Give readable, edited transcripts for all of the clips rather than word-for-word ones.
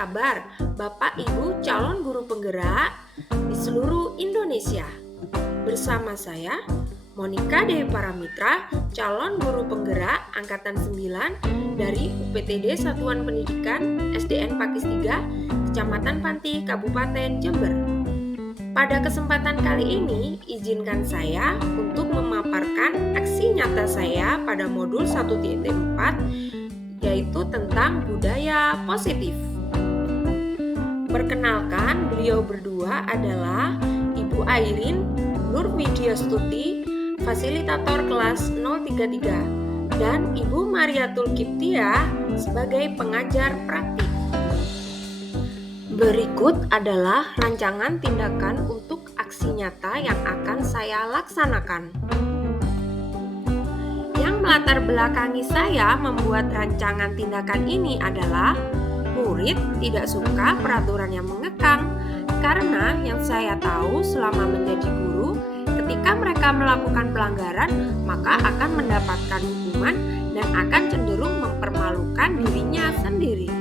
kabar Bapak Ibu calon guru penggerak di seluruh Indonesia? Bersama saya, Monika Dewi Paramitra, calon guru penggerak Angkatan 9 dari UPTD Satuan Pendidikan SDN Pakis 3, Kecamatan Panti, Kabupaten Jember. Pada kesempatan kali ini, izinkan saya untuk memaparkan aksi nyata saya pada modul 1.4, yaitu tentang budaya positif. Perkenalkan, beliau berdua adalah Ibu Airin Nurwidyastuti, fasilitator kelas 033, dan Ibu Mariatul Kiptia sebagai pengajar praktik. Berikut adalah rancangan tindakan untuk aksi nyata yang akan saya laksanakan. Yang melatar belakangi saya membuat rancangan tindakan ini adalah murid tidak suka peraturan yang mengekang, karena yang saya tahu selama menjadi guru, ketika mereka melakukan pelanggaran, maka akan mendapatkan hukuman dan akan cenderung mempermalukan dirinya sendiri.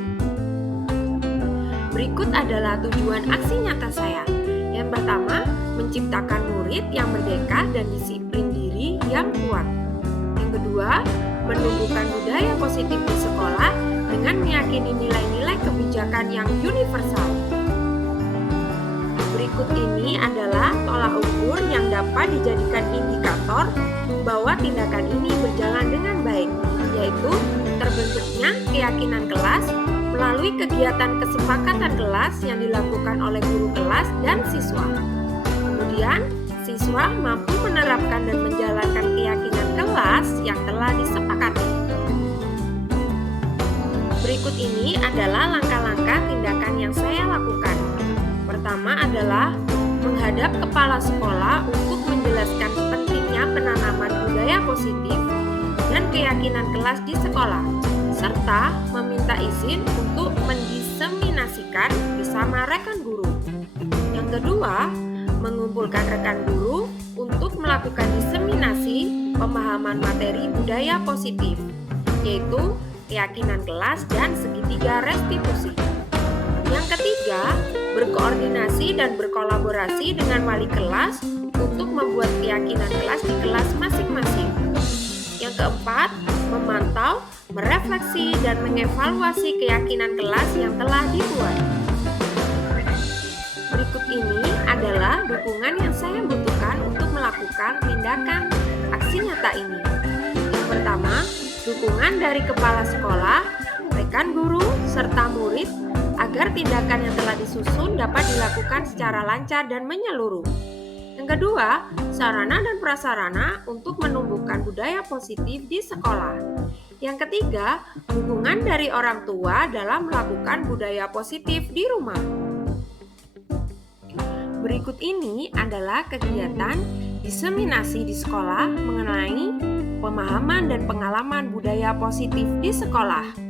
Berikut adalah tujuan aksi nyata saya. Yang pertama, menciptakan murid yang merdeka dan disiplin diri yang kuat. Yang kedua, menumbuhkan budaya positif di sekolah dengan meyakini nilai-nilai kebijakan yang universal. Berikut ini adalah tolak ukur yang dapat dijadikan indikator bahwa tindakan ini berjalan dengan baik, yaitu terbentuknya keyakinan kelas melalui kegiatan kesepakatan kelas yang dilakukan oleh guru kelas dan siswa. Kemudian, siswa mampu menerapkan dan menjalankan keyakinan kelas yang telah disepakati. Berikut ini adalah langkah-langkah tindakan yang saya lakukan. Pertama adalah menghadap kepala sekolah untuk menjelaskan pentingnya penanaman budaya positif dan keyakinan kelas di sekolah, serta meminta izin untuk mendiseminasikan bersama rekan guru. Yang kedua, mengumpulkan rekan guru untuk melakukan diseminasi pemahaman materi budaya positif, yaitu keyakinan kelas dan segitiga restitusi. Yang ketiga, berkoordinasi dan berkolaborasi dengan wali kelas untuk membuat keyakinan kelas di kelas masing-masing. Yang keempat, memantau, merefleksi, dan mengevaluasi keyakinan kelas yang telah dibuat. Berikut ini adalah dukungan yang saya butuhkan untuk melakukan tindakan aksi nyata ini. Yang pertama, dukungan dari kepala sekolah, rekan guru, serta murid agar tindakan yang telah disusun dapat dilakukan secara lancar dan menyeluruh. Yang kedua, sarana dan prasarana untuk menumbuhkan budaya positif di sekolah. Yang ketiga, dukungan dari orang tua dalam melakukan budaya positif di rumah. Berikut ini adalah kegiatan diseminasi di sekolah mengenai pemahaman dan pengalaman budaya positif di sekolah.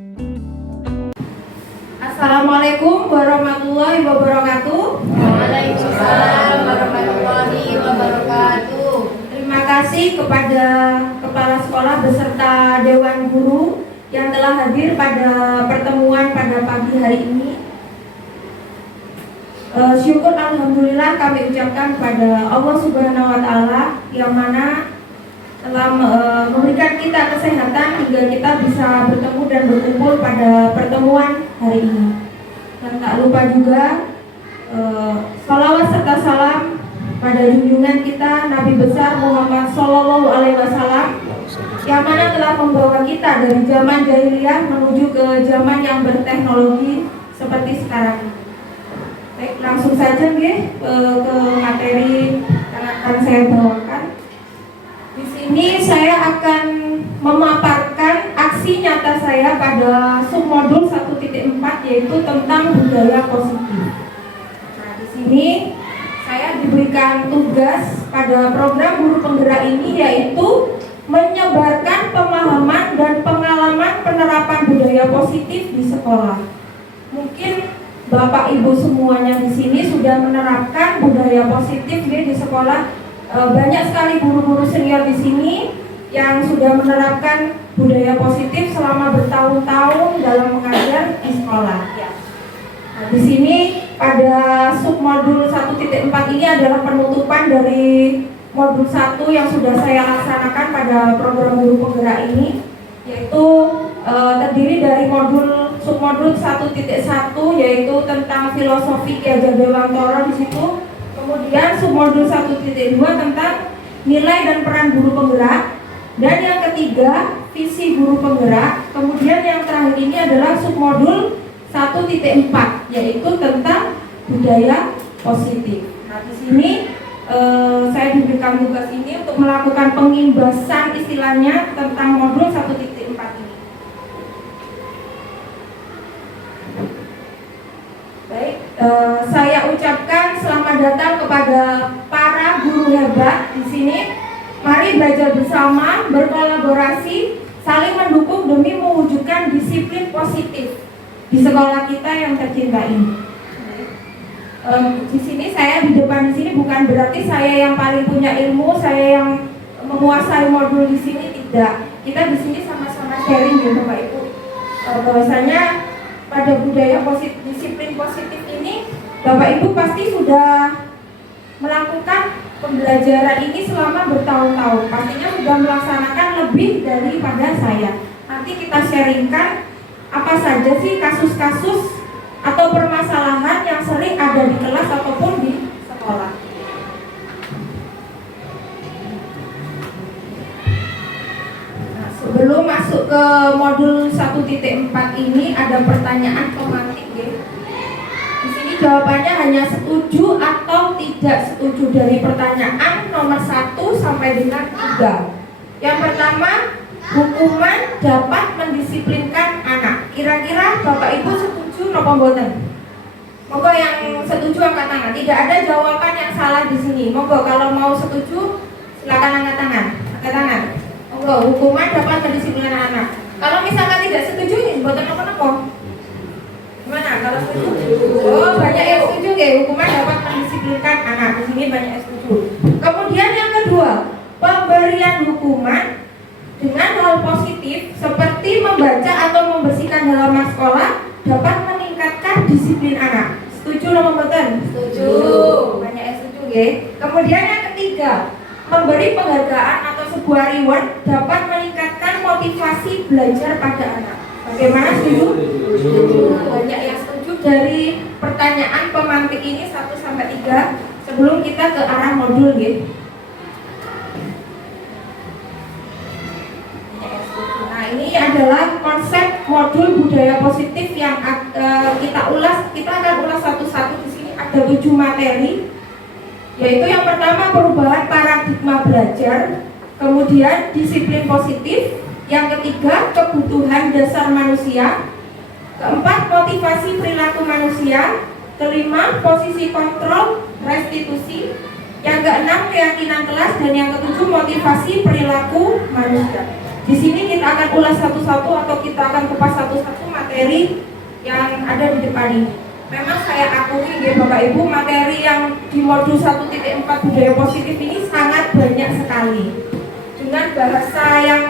Assalamualaikum warahmatullahi wabarakatuh. Waalaikumsalam warahmatullahi wabarakatuh. Terima kasih kepada Kepala Sekolah beserta Dewan Guru yang telah hadir pada pertemuan pada pagi hari ini. Syukur alhamdulillah kami ucapkan pada Allah Subhanahu wa taala yang mana telah memberikan kita kesehatan hingga kita bisa bertemu dan berkumpul pada pertemuan hari ini. Dan tak lupa juga salawat serta salam pada junjungan kita Nabi besar Muhammad Sallallahu Alaihi Wasallam yang mana telah membawa kita dari zaman jahiliyah menuju ke zaman yang berteknologi seperti sekarang. Baik, langsung saja ke materi yang akan saya bawakan. Di sini saya akan memaparkan aksi nyata saya pada submodul 1.4, yaitu tentang budaya positif. Nah, di sini saya diberikan tugas pada program guru penggerak ini, yaitu menyebarkan pemahaman dan pengalaman penerapan budaya positif di sekolah. Mungkin Bapak Ibu semuanya di sini sudah menerapkan budaya positif di sekolah. Banyak sekali guru-guru senior di sini yang sudah menerapkan budaya positif selama bertahun-tahun dalam mengajar di sekolah. Nah, di sini pada submodul 1.4 ini adalah penutupan dari modul 1 yang sudah saya laksanakan pada program guru penggerak ini, yaitu terdiri dari submodul 1.1 yaitu tentang filosofi Ki Hajar Dewantara di situ. Kemudian submodul 1.2 tentang nilai dan peran guru penggerak, dan yang ketiga visi guru penggerak. Kemudian yang terakhir ini adalah submodul 1.4 yaitu tentang budaya positif. Nah, di sini saya diberikan tugas ini untuk melakukan pengimbasan istilahnya tentang modul 1.4 ini. Baik, saya ucapkan selamat datang kepada para guru hebat di sini. Mari belajar bersama, berkolaborasi, saling mendukung demi mewujudkan disiplin positif di sekolah kita yang tercinta ini. Di sini saya di depan di sini bukan berarti saya yang paling punya ilmu, saya yang menguasai modul di sini, tidak. Kita di sini sama-sama sharing ya Bapak Ibu. Bahwasanya pada budaya positif, disiplin positif ini Bapak Ibu pasti sudah melakukan pembelajaran ini selama bertahun-tahun. Pastinya sudah melaksanakan lebih daripada saya. Nanti kita sharingkan apa saja sih kasus-kasus atau permasalahan yang sering ada di kelas ataupun di sekolah. Nah, sebelum masuk ke modul 1.4 ini ada pertanyaan pemantik ya. Di sini jawabannya hanya setuju atau tidak setuju dari pertanyaan nomor 1 sampai dengan 3. Yang pertama, hukuman dapat mendisiplinkan anak. Kira-kira Bapak Ibu setuju napa mboten? Monggo yang setuju angkat tangan. Tidak ada jawaban yang salah di sini. Monggo kalau mau setuju silakan angkat tangan. Angkat tangan. Monggo, hukuman dapat mendisiplinkan anak. Kalau misalkan tidak setuju, mboten napa-napa. Gimana kalau setuju? Oh, banyak yang setuju ya, hukuman dapat mendisiplinkan anak. Di sini banyak yang setuju. Kemudian yang kedua, pemberian hukuman dengan hal positif seperti membaca atau membersihkan halaman sekolah dapat meningkatkan disiplin anak. Setuju atau mboten? Setuju. Banyak yang setuju ya. Kemudian yang ketiga, memberi penghargaan atau sebuah reward dapat meningkatkan motivasi belajar pada anak. Bagaimana, setuju? Setuju. Banyak yang setuju dari pertanyaan pemantik ini 1 sampai 3 sebelum kita ke arah modul ya. Ini adalah konsep modul budaya positif yang kita akan ulas satu-satu. Di sini ada 7 materi, yaitu yang pertama perubahan paradigma belajar, kemudian disiplin positif, yang ketiga kebutuhan dasar manusia, keempat motivasi perilaku manusia, kelima posisi kontrol restitusi, yang keenam keyakinan kelas, dan yang ketujuh motivasi perilaku manusia. Di sini kita akan ulas satu-satu atau kita akan kupas satu-satu materi yang ada di depan ini. Memang saya akui ya Bapak Ibu, materi yang di modul 1.4 budaya positif ini sangat banyak sekali. Dengan bahasa yang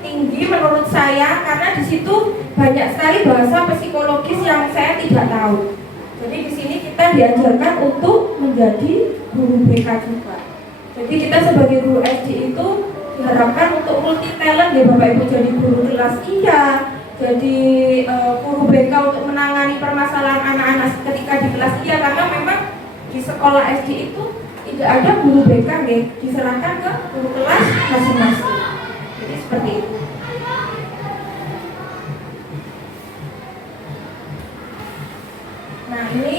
tinggi menurut saya, karena di situ banyak sekali bahasa psikologis yang saya tidak tahu. Jadi di sini kita diajarkan untuk menjadi guru BK juga. Jadi kita sebagai guru SD itu diharapkan untuk multi talent ya Bapak Ibu, jadi guru kelas iya, jadi guru BK untuk menangani permasalahan anak-anak ketika di kelas iya, karena memang di sekolah SD itu tidak ada guru BK ya, diserahkan ke guru kelas masing-masing. Jadi seperti itu. Nah, ini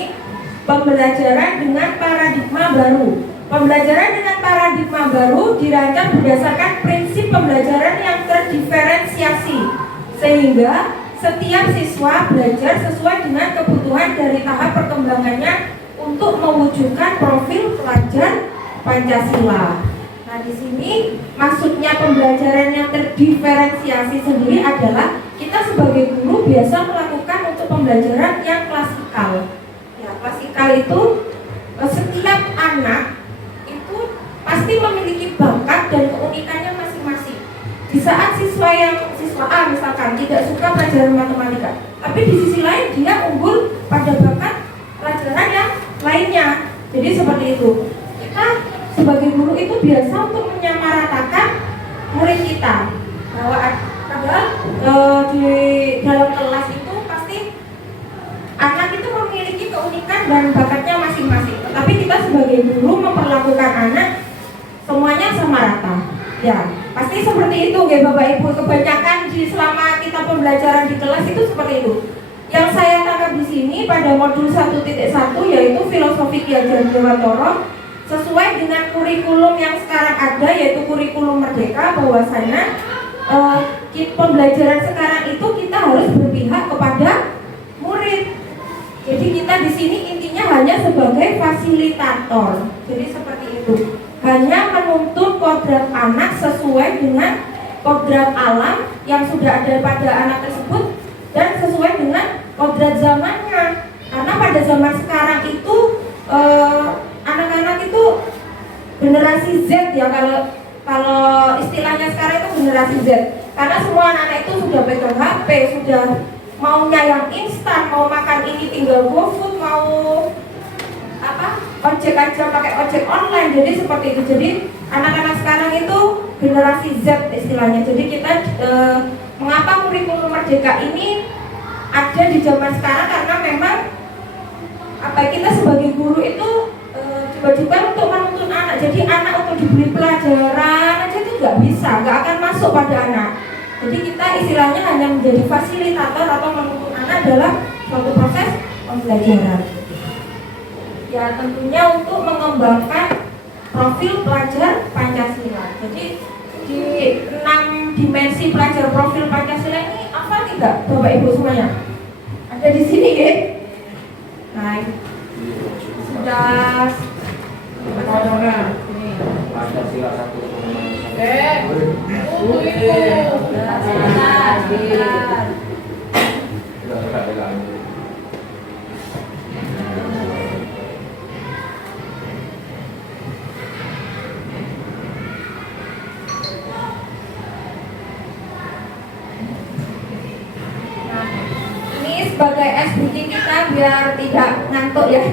pembelajaran dengan paradigma baru. Pembelajaran dengan paradigma baru dirancang berdasarkan prinsip pembelajaran yang terdiferensiasi, sehingga setiap siswa belajar sesuai dengan kebutuhan dari tahap perkembangannya untuk mewujudkan profil pelajar Pancasila. Nah, di sini maksudnya pembelajaran yang terdiferensiasi sendiri adalah kita sebagai guru biasa melakukan untuk pembelajaran yang klasikal. Ya, klasikal itu setiap anak pasti memiliki bakat dan keunikannya masing-masing. Di saat siswa A misalkan tidak suka pelajaran matematika, tapi di sisi lain dia unggul pada bakat pelajaran yang lainnya. Jadi seperti itu. Kita sebagai guru itu biasa untuk menyamaratakan murid kita. Bahwa padahal di dalam kelas itu pasti anak itu memiliki keunikan dan bakatnya masing-masing. Tetapi kita sebagai guru memperlakukan anak semuanya sama rata. Ya, pasti seperti itu ya Bapak Ibu. Kebanyakan selama kita pembelajaran di kelas itu seperti itu. Yang saya tangkap di sini pada modul 1.1 yaitu filosofi Ki Hajar Dewantara sesuai dengan kurikulum yang sekarang ada yaitu kurikulum Merdeka, bahwasanya pembelajaran sekarang itu kita harus berpihak kepada murid. Jadi kita di sini intinya hanya sebagai fasilitator. Jadi seperti itu. Hanya menuntut kodrat anak sesuai dengan kodrat alam yang sudah ada pada anak tersebut dan sesuai dengan kodrat zamannya. Karena pada zaman sekarang itu anak-anak itu generasi Z ya, kalau istilahnya sekarang itu generasi Z. Karena semua anak-anak itu sudah pegang HP, sudah maunya yang instan, mau makan ini tinggal GoFood, mau ojek aja pakai ojek online. Jadi seperti itu. Jadi anak-anak sekarang itu generasi Z istilahnya. Jadi kita mengapa kurikulum Merdeka ini ada di zaman sekarang, karena memang kita sebagai guru itu juga untuk menuntun anak. Jadi anak untuk diberi pelajaran aja itu nggak bisa, nggak akan masuk pada anak. Jadi kita istilahnya hanya menjadi fasilitator atau menuntun anak dalam suatu proses pembelajaran. Ya tentunya untuk mengembangkan profil pelajar Pancasila. Jadi di 6 dimensi pelajar profil Pancasila ini apa tidak Bapak Ibu semuanya? Ada di sini ya? Nah, sudah Pancasila satu sebagai SBK kita biar tidak ngantuk ya.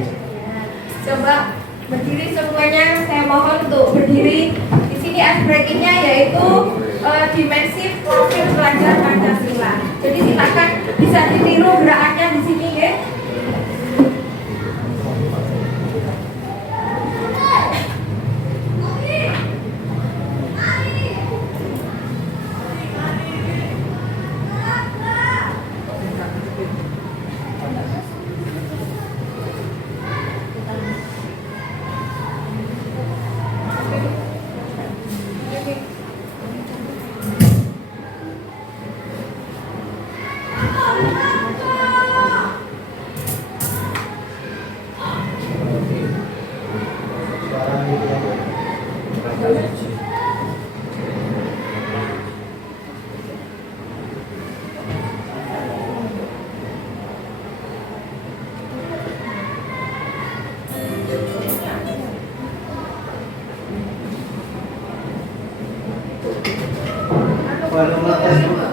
Coba berdiri semuanya, saya mohon untuk berdiri. Di sini SBK-nya yaitu dimensi profil pelajar Pancasila. Jadi silakan bisa ditiru gerakannya di sini ya.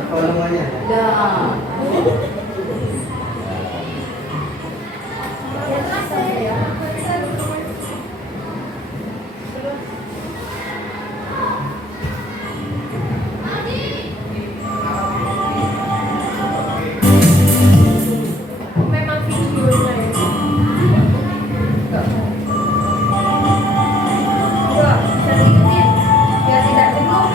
volumenya. Memang videonya ya. Coba bisa diikutin biar tidak jenuh.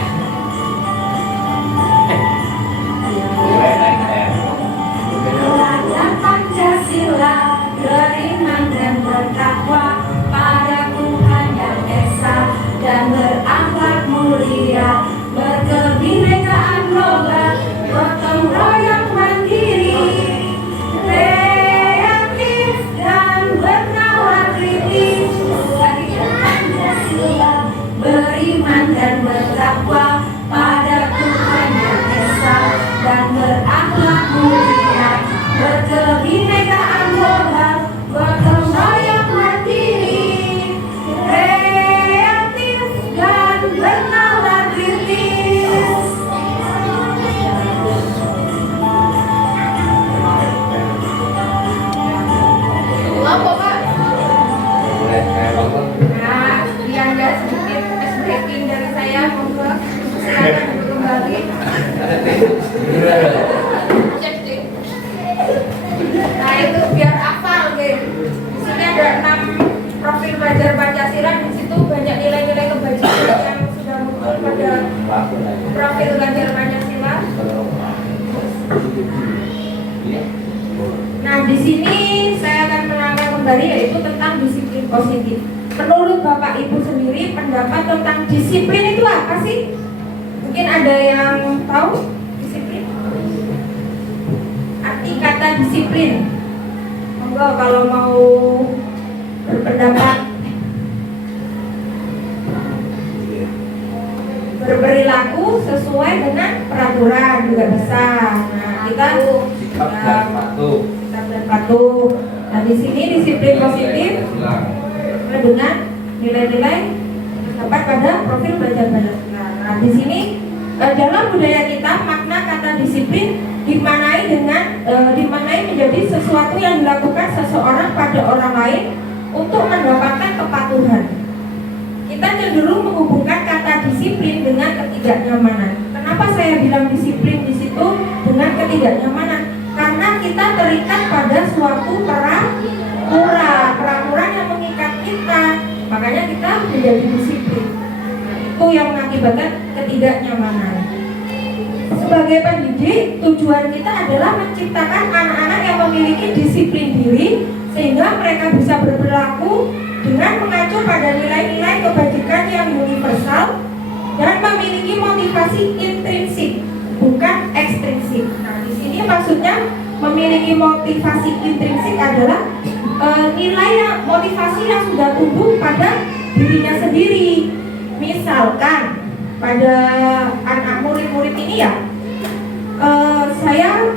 pelajari, yaitu tentang disiplin positif. Menurut Bapak Ibu sendiri, pendapat tentang disiplin itu apa sih? Mungkin ada yang tahu disiplin? Arti kata disiplin. Monggo kalau mau berpendapat. Berperilaku sesuai dengan peraturan juga bisa. Nah, kita sikap dan patuh. sikap dan patuh. Nah, di sini disiplin positif dengan nilai-nilai terdapat pada profil belajar Pancasila. Nah, di sini dalam budaya kita makna kata disiplin dimaknai menjadi sesuatu yang dilakukan seseorang pada orang lain untuk mendapatkan kepatuhan. Kita cenderung menghubungkan kata disiplin dengan ketidaknyamanan. Kenapa saya bilang disiplin di situ dengan ketidaknyamanan? Karena kita terikat pada suatu peraturan yang mengikat kita. Makanya kita menjadi disiplin. Nah, itu yang mengakibatkan ketidaknyamanan. Sebagai pendidik, tujuan kita adalah menciptakan anak-anak yang memiliki disiplin diri sehingga mereka bisa berperilaku dengan mengacu pada nilai-nilai kebajikan yang universal dan memiliki motivasi intrinsik, bukan ekstrinsik. Nah, di sini maksudnya memiliki motivasi intrinsik adalah motivasi yang sudah tumbuh pada dirinya sendiri. Misalkan pada anak murid-murid ini ya, saya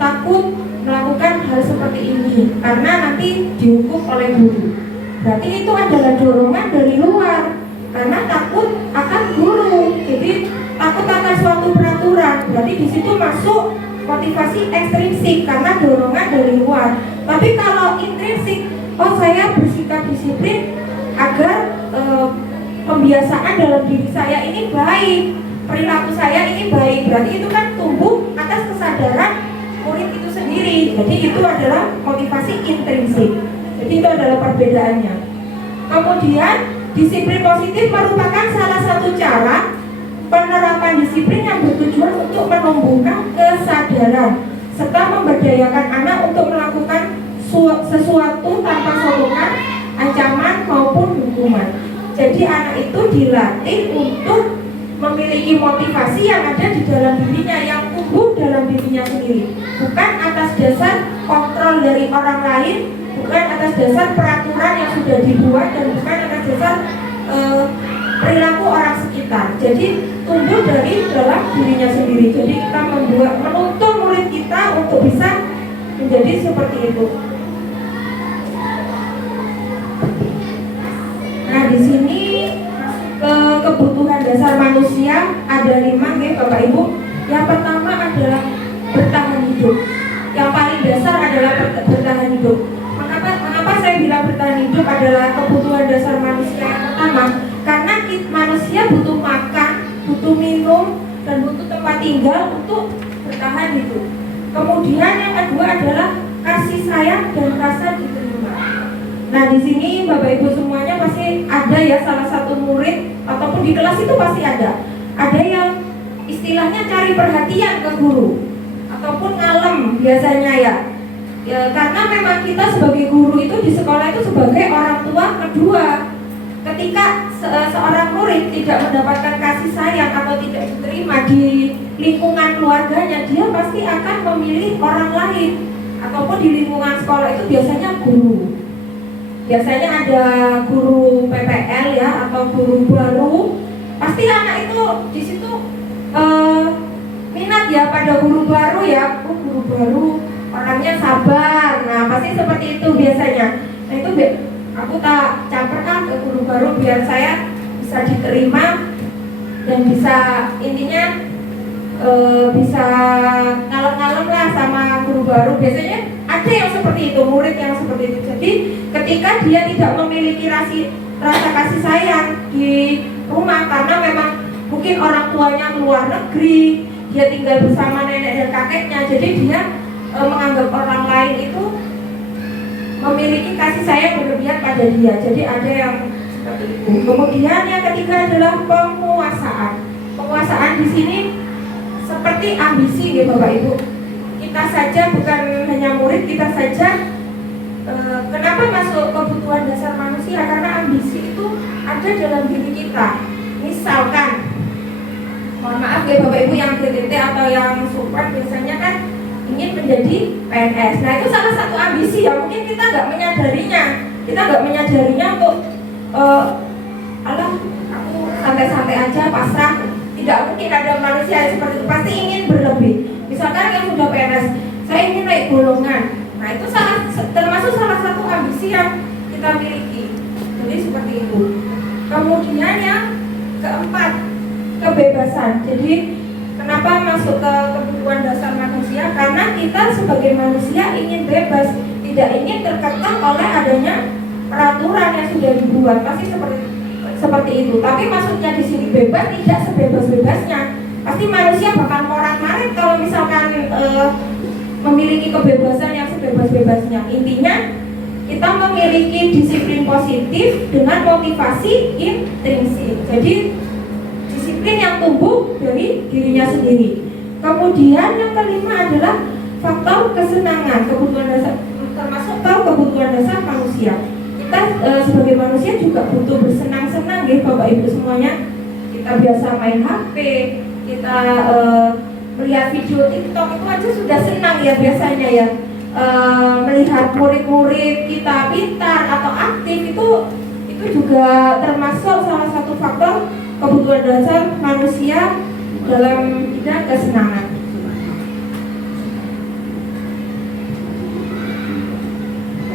takut melakukan hal seperti ini karena nanti dihukum oleh guru. Berarti itu adalah dorongan dari luar karena takut akan guru. Jadi takut akan suatu peraturan. Berarti di situ masuk motivasi ekstrinsik karena dorongan dari luar. Tapi kalau intrinsik, saya bersikap disiplin agar pembiasaan dalam diri saya ini baik, perilaku saya ini baik. Berarti itu kan tumbuh atas kesadaran murid itu sendiri. Jadi itu adalah motivasi intrinsik. Jadi itu adalah perbedaannya. Kemudian disiplin positif merupakan salah satu cara penerapan disiplin yang bertujuan untuk menumbuhkan kesadaran serta memberdayakan anak untuk melakukan sesuatu tanpa solokan, ancaman maupun hukuman. Jadi anak itu dilatih untuk memiliki motivasi yang ada di dalam dirinya, yang tumbuh dalam dirinya sendiri, bukan atas dasar kontrol dari orang lain, bukan atas dasar peraturan yang sudah dibuat, dan bukan atas dasar perilaku orang sekitar. Jadi tumbuh dari dalam dirinya sendiri. Jadi kita menuntun murid kita untuk bisa menjadi seperti itu. Nah, di sini kebutuhan dasar manusia ada 5 ya Bapak Ibu. Yang pertama adalah bertahan hidup. Yang paling dasar adalah bertahan hidup. Mengapa saya bilang bertahan hidup adalah kebutuhan dasar manusia yang pertama? Karena manusia butuh makan, butuh minum, dan butuh tempat tinggal untuk bertahan hidup. Kemudian yang kedua adalah kasih sayang dan rasa diterima. Nah, di sini Bapak Ibu semuanya pasti ada ya salah satu murid ataupun di kelas itu pasti ada. Ada yang istilahnya cari perhatian ke guru ataupun ngalem biasanya ya. Karena memang kita sebagai guru itu di sekolah itu sebagai orang tua kedua. Ketika seorang murid tidak mendapatkan kasih sayang atau tidak diterima di lingkungan keluarganya, dia pasti akan memilih orang lain. Ataupun di lingkungan sekolah itu biasanya guru. Biasanya ada guru PPL ya atau guru baru. Pasti anak itu di situ minat ya pada guru baru ya. Guru baru orangnya sabar. Nah, pasti seperti itu biasanya. Nah, itu aku tak campurkan ke guru baru biar saya bisa diterima dan bisa intinya bisa kalem-kalem lah sama guru baru. Biasanya ada yang seperti itu, murid yang seperti itu. Jadi ketika dia tidak memiliki rasa kasih sayang di rumah karena memang mungkin orang tuanya luar negeri, dia tinggal bersama nenek dan kakeknya, jadi dia menganggap orang lain itu memiliki kasih sayang berlebihan pada dia. Jadi ada yang seperti itu. Kemudian yang ketiga adalah penguasaan. Penguasaan di sini seperti ambisi ya Bapak Ibu. Kita saja bukan hanya murid, kita saja kenapa masuk kebutuhan dasar manusia? Karena ambisi itu ada dalam diri kita. Misalkan, mohon maaf ya Bapak Ibu yang PTT atau yang support biasanya kan ingin menjadi PNS. Nah itu salah satu ambisi ya, mungkin kita nggak menyadarinya untuk alah aku santai-santai aja, pasrah. Tidak mungkin ada manusia yang seperti itu, pasti ingin berlebih. Misalkan yang sudah PNS, saya ingin naik golongan. Nah itu termasuk salah satu ambisi yang kita miliki. Jadi seperti itu. Kemudian yang keempat, kebebasan. Jadi kenapa masuk ke kebutuhan dasar manusia? Karena kita sebagai manusia ingin bebas, tidak ingin terkekang oleh adanya peraturan yang sudah dibuat. Pasti seperti itu. Tapi maksudnya di sini bebas tidak sebebas-bebasnya. Pasti manusia bakal morat-marit kalau misalkan memiliki kebebasan yang sebebas-bebasnya. Intinya kita memiliki disiplin positif dengan motivasi intrinsik. Jadi disiplin yang tumbuh dari dirinya sendiri. Kemudian yang kelima adalah faktor kesenangan, kebutuhan dasar, termasuk kebutuhan dasar manusia. Kita sebagai manusia juga butuh bersenang-senang ya Bapak Ibu semuanya. Kita biasa main HP, kita melihat video TikTok itu aja sudah senang ya biasanya ya. Melihat murid-murid kita pintar atau aktif itu juga termasuk salah satu faktor kebutuhan dasar manusia dalam bidang kesenangan.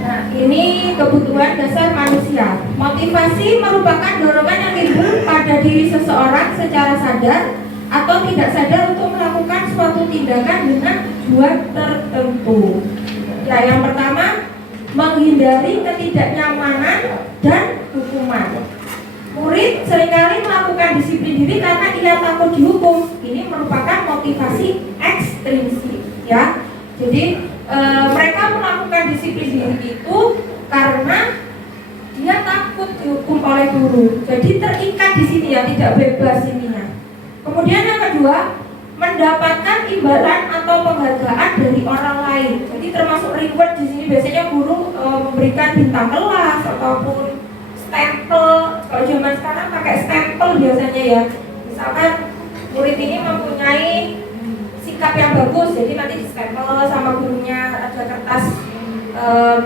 Nah, ini kebutuhan dasar manusia. Motivasi merupakan dorongan yang timbul pada diri seseorang secara sadar atau tidak sadar untuk melakukan suatu tindakan dengan tujuan tertentu. Ya, yang pertama, menghindari ketidaknyamanan dan hukuman. Murid seringkali melakukan disiplin diri karena ia takut dihukum. Ini merupakan motivasi ekstrinsik, ya. Jadi mereka melakukan disiplin diri itu karena dia takut dihukum oleh guru. Jadi terikat di sini ya, tidak bebas ininya. Kemudian yang kedua, mendapatkan imbalan atau penghargaan dari orang lain. Jadi termasuk reward di sini biasanya guru memberikan bintang kelas ataupun stempel. Kalau zaman sekarang pakai stempel biasanya ya. Misalkan murid ini mempunyai sikap yang bagus, jadi nanti di stempel sama gurunya ada kertas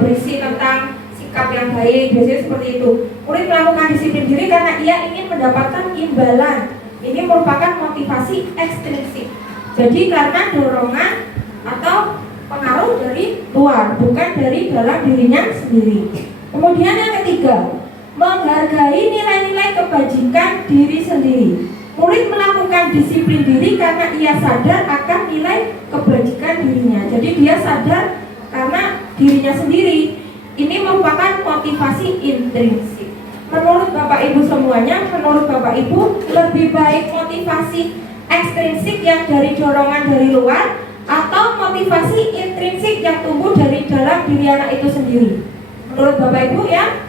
berisi tentang sikap yang baik. Biasanya seperti itu. Murid melakukan disiplin diri karena ia ingin mendapatkan imbalan. Ini merupakan motivasi ekstrinsik. Jadi karena dorongan atau pengaruh dari luar, bukan dari dalam dirinya sendiri. Kemudian yang ketiga, menghargai nilai-nilai kebajikan diri sendiri. Murid melakukan disiplin diri karena ia sadar akan nilai kebajikan dirinya. Jadi dia sadar karena dirinya sendiri. Ini merupakan motivasi intrinsik. Menurut Bapak Ibu semuanya, menurut Bapak Ibu lebih baik motivasi ekstrinsik yang dari dorongan dari luar atau motivasi intrinsik yang tumbuh dari dalam diri anak itu sendiri? Menurut Bapak Ibu ya?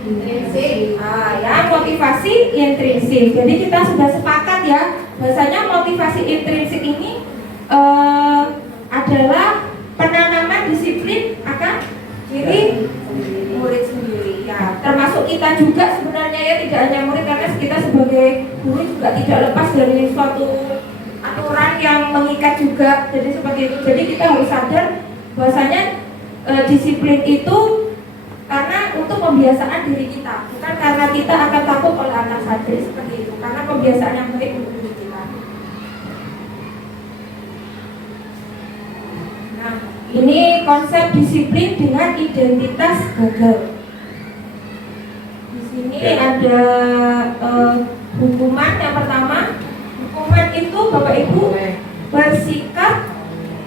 Intrinsik. Ya, motivasi intrinsik. Jadi kita sudah sepakat ya, bahasanya motivasi intrinsik ini adalah penanaman disiplin akan diri murid sendiri ya, termasuk kita juga sebenarnya ya, tidak hanya murid, karena kita sebagai guru juga tidak lepas dari suatu aturan yang mengikat juga. Jadi seperti itu. Jadi kita harus sadar bahwasanya disiplin itu karena untuk pembiasaan diri kita, bukan karena kita akan takut oleh anak saja. Seperti itu, karena pembiasaan yang baik untuk diri kita. Nah, ini konsep disiplin dengan identitas gagal. Di sini ada hukuman. Yang pertama, hukuman itu Bapak Ibu bersikap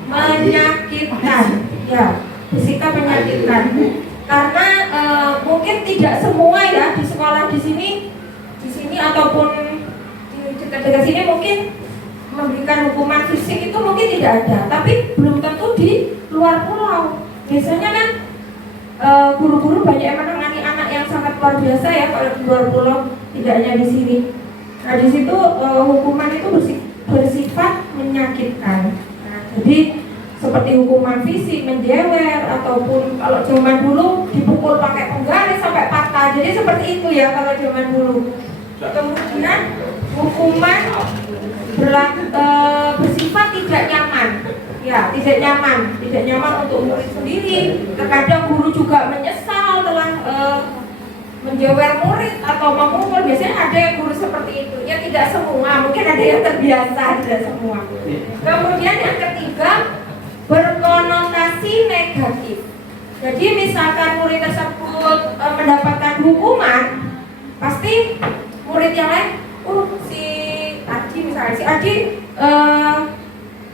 menyakitkan. Ya, bersikap menyakitkan. Karena mungkin tidak semua ya di sekolah di sini ataupun di dekat-dekat sini mungkin memberikan hukuman fisik itu mungkin tidak ada, tapi belum tentu di luar pulau. Biasanya kan guru-guru banyak yang menangani anak yang sangat luar biasa ya kalau di luar pulau, tidak hanya di sini. Nah di situ hukuman itu bersifat menyakitkan. Nah, jadi seperti hukuman fisik, menjewer, ataupun kalau zaman dulu dipukul pakai penggaris sampai patah. Jadi seperti itu ya kalau zaman dulu. Kemudian hukuman bersifat tidak nyaman. Ya, tidak nyaman untuk murid sendiri. Terkadang guru juga menyesal telah menjewer murid atau memukul. Biasanya ada yang guru seperti itu. Ya tidak semua, mungkin ada yang terbiasa, tidak semua. Kemudian yang ketiga, berkonotasi negatif. Jadi misalkan murid tersebut mendapatkan hukuman, pasti murid yang lain, si Adi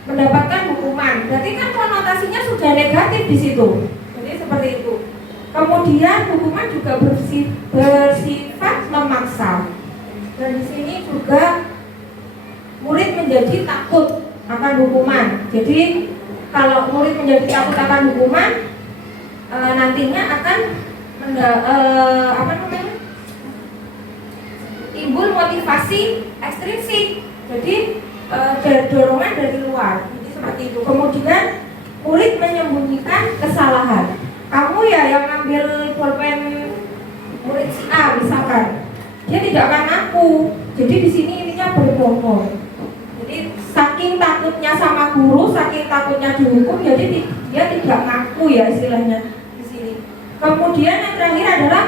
mendapatkan hukuman, berarti kan konotasinya sudah negatif di situ. Jadi seperti itu. Kemudian hukuman juga bersifat memaksa. Dan di sini juga murid menjadi takut akan hukuman. Jadi kalau murid menjadi takut akan hukuman, nantinya akan timbul motivasi ekstrinsik. Jadi dorongan dari luar. Jadi seperti itu. Kemudian murid menyembunyikan kesalahan. Kamu ya yang ngambil pulpen murid si A misalkan, dia tidak akan ngaku. Jadi di sini intinya berbohong. Jadi saking takutnya sama guru, saking takutnya dihukum, jadi dia tidak ngaku ya istilahnya di sini. Kemudian yang terakhir adalah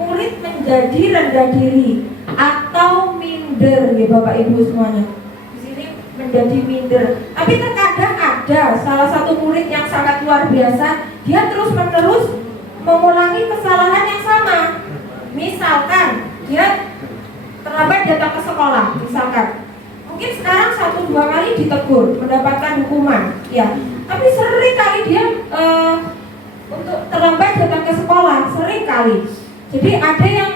murid menjadi rendah diri atau minder ya Bapak Ibu semuanya. Di sini menjadi minder. Tapi terkadang ada salah satu murid yang sangat luar biasa, dia terus-menerus mengulangi kesalahan yang sama. Misalkan dia terlambat datang ke sekolah, misalkan. Mungkin sekarang 1-2 kali ditegur, mendapatkan hukuman, ya. Tapi sering kali dia untuk terlambat datang ke sekolah, sering kali. Jadi ada yang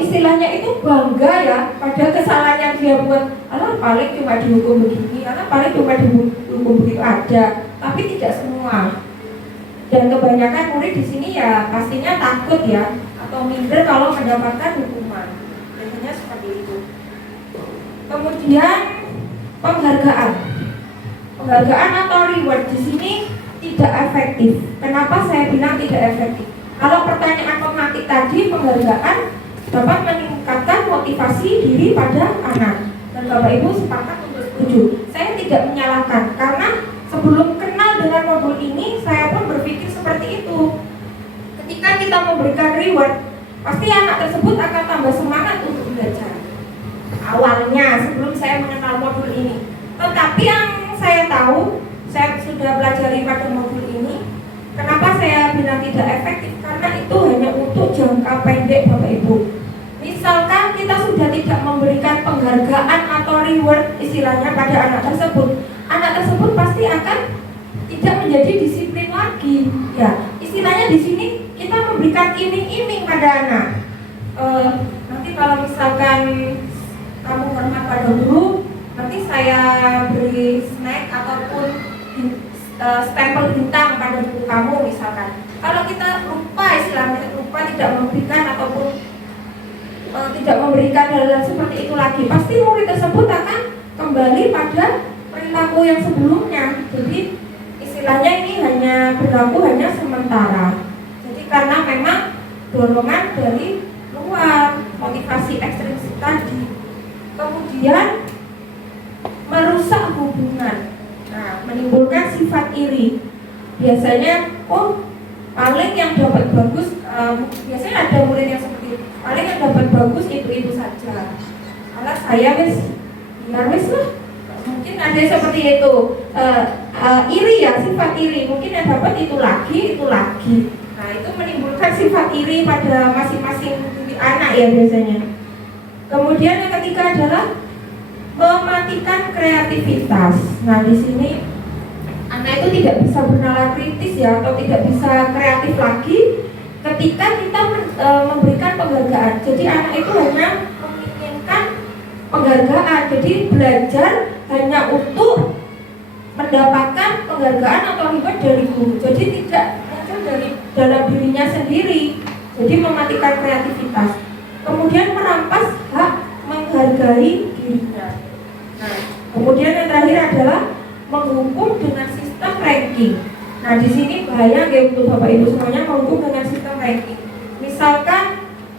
istilahnya itu bangga ya pada kesalahan yang dia buat. Alah paling cuma dihukum begini, alah paling cuma dihukum begitu, ada, tapi tidak semua. Dan kebanyakan murid di sini ya pastinya takut ya atau minder kalau mendapatkan hukuman. Biasanya seperti itu. Kemudian penghargaan atau reward di sini tidak efektif. Kenapa saya bilang tidak efektif? Kalau pertanyaan pematik tadi, penghargaan dapat meningkatkan motivasi diri pada anak. Dan Bapak Ibu sepakat untuk setuju. Saya tidak menyalahkan karena sebelum kenal dengan modul ini, saya pun berpikir seperti itu. Ketika kita memberikan reward, pasti anak tersebut akan tambah semangat untuk belajar. Awalnya sebelum saya mengenal modul ini. Tetapi yang saya tahu, saya sudah pelajari pada modul ini, kenapa saya bilang tidak efektif? Karena itu hanya untuk jangka pendek Bapak Ibu. Misalkan kita sudah tidak memberikan penghargaan atau reward istilahnya pada anak tersebut pasti akan tidak menjadi disiplin lagi. Ya, istilahnya di sini kita memberikan iming-iming pada anak. Nanti kalau misalkan kamu hormat pada guru, nanti saya beri snack ataupun stempel bintang pada buku kamu misalkan. Kalau kita lupa istilahnya tidak memberikan ataupun tidak memberikan hal-hal seperti itu lagi, pasti murid tersebut akan kembali pada perilaku yang sebelumnya. Jadi istilahnya ini hanya berlaku hanya sementara. Jadi karena memang dorongan dari luar, motivasi ekstrinsik tadi. Kemudian merusak hubungan, menimbulkan sifat iri. Biasanya, paling yang dapat bagus, biasanya ada murid yang seperti itu. Paling yang dapat bagus itu saja. Malah saya wis lah. Mungkin ada seperti itu. Iri ya, sifat iri. Mungkin yang dapat itu lagi. Nah itu menimbulkan sifat iri pada masing-masing anak ya biasanya. Kemudian yang ketiga adalah mematikan kreativitas. Nah di sini anak itu tidak bisa bernalar kritis ya, atau tidak bisa kreatif lagi ketika kita memberikan penghargaan. Jadi anak itu hanya menginginkan penghargaan. Jadi belajar hanya untuk mendapatkan penghargaan atau reward dari guru. Jadi tidak muncul dari dalam dirinya sendiri. Jadi mematikan kreativitas. Kemudian merampas hak menghargai dirinya. Nah, kemudian yang terakhir adalah menghukum dengan sistem ranking. Nah, di sini bahaya kayak untuk Bapak Ibu semuanya menghukum dengan sistem ranking. Misalkan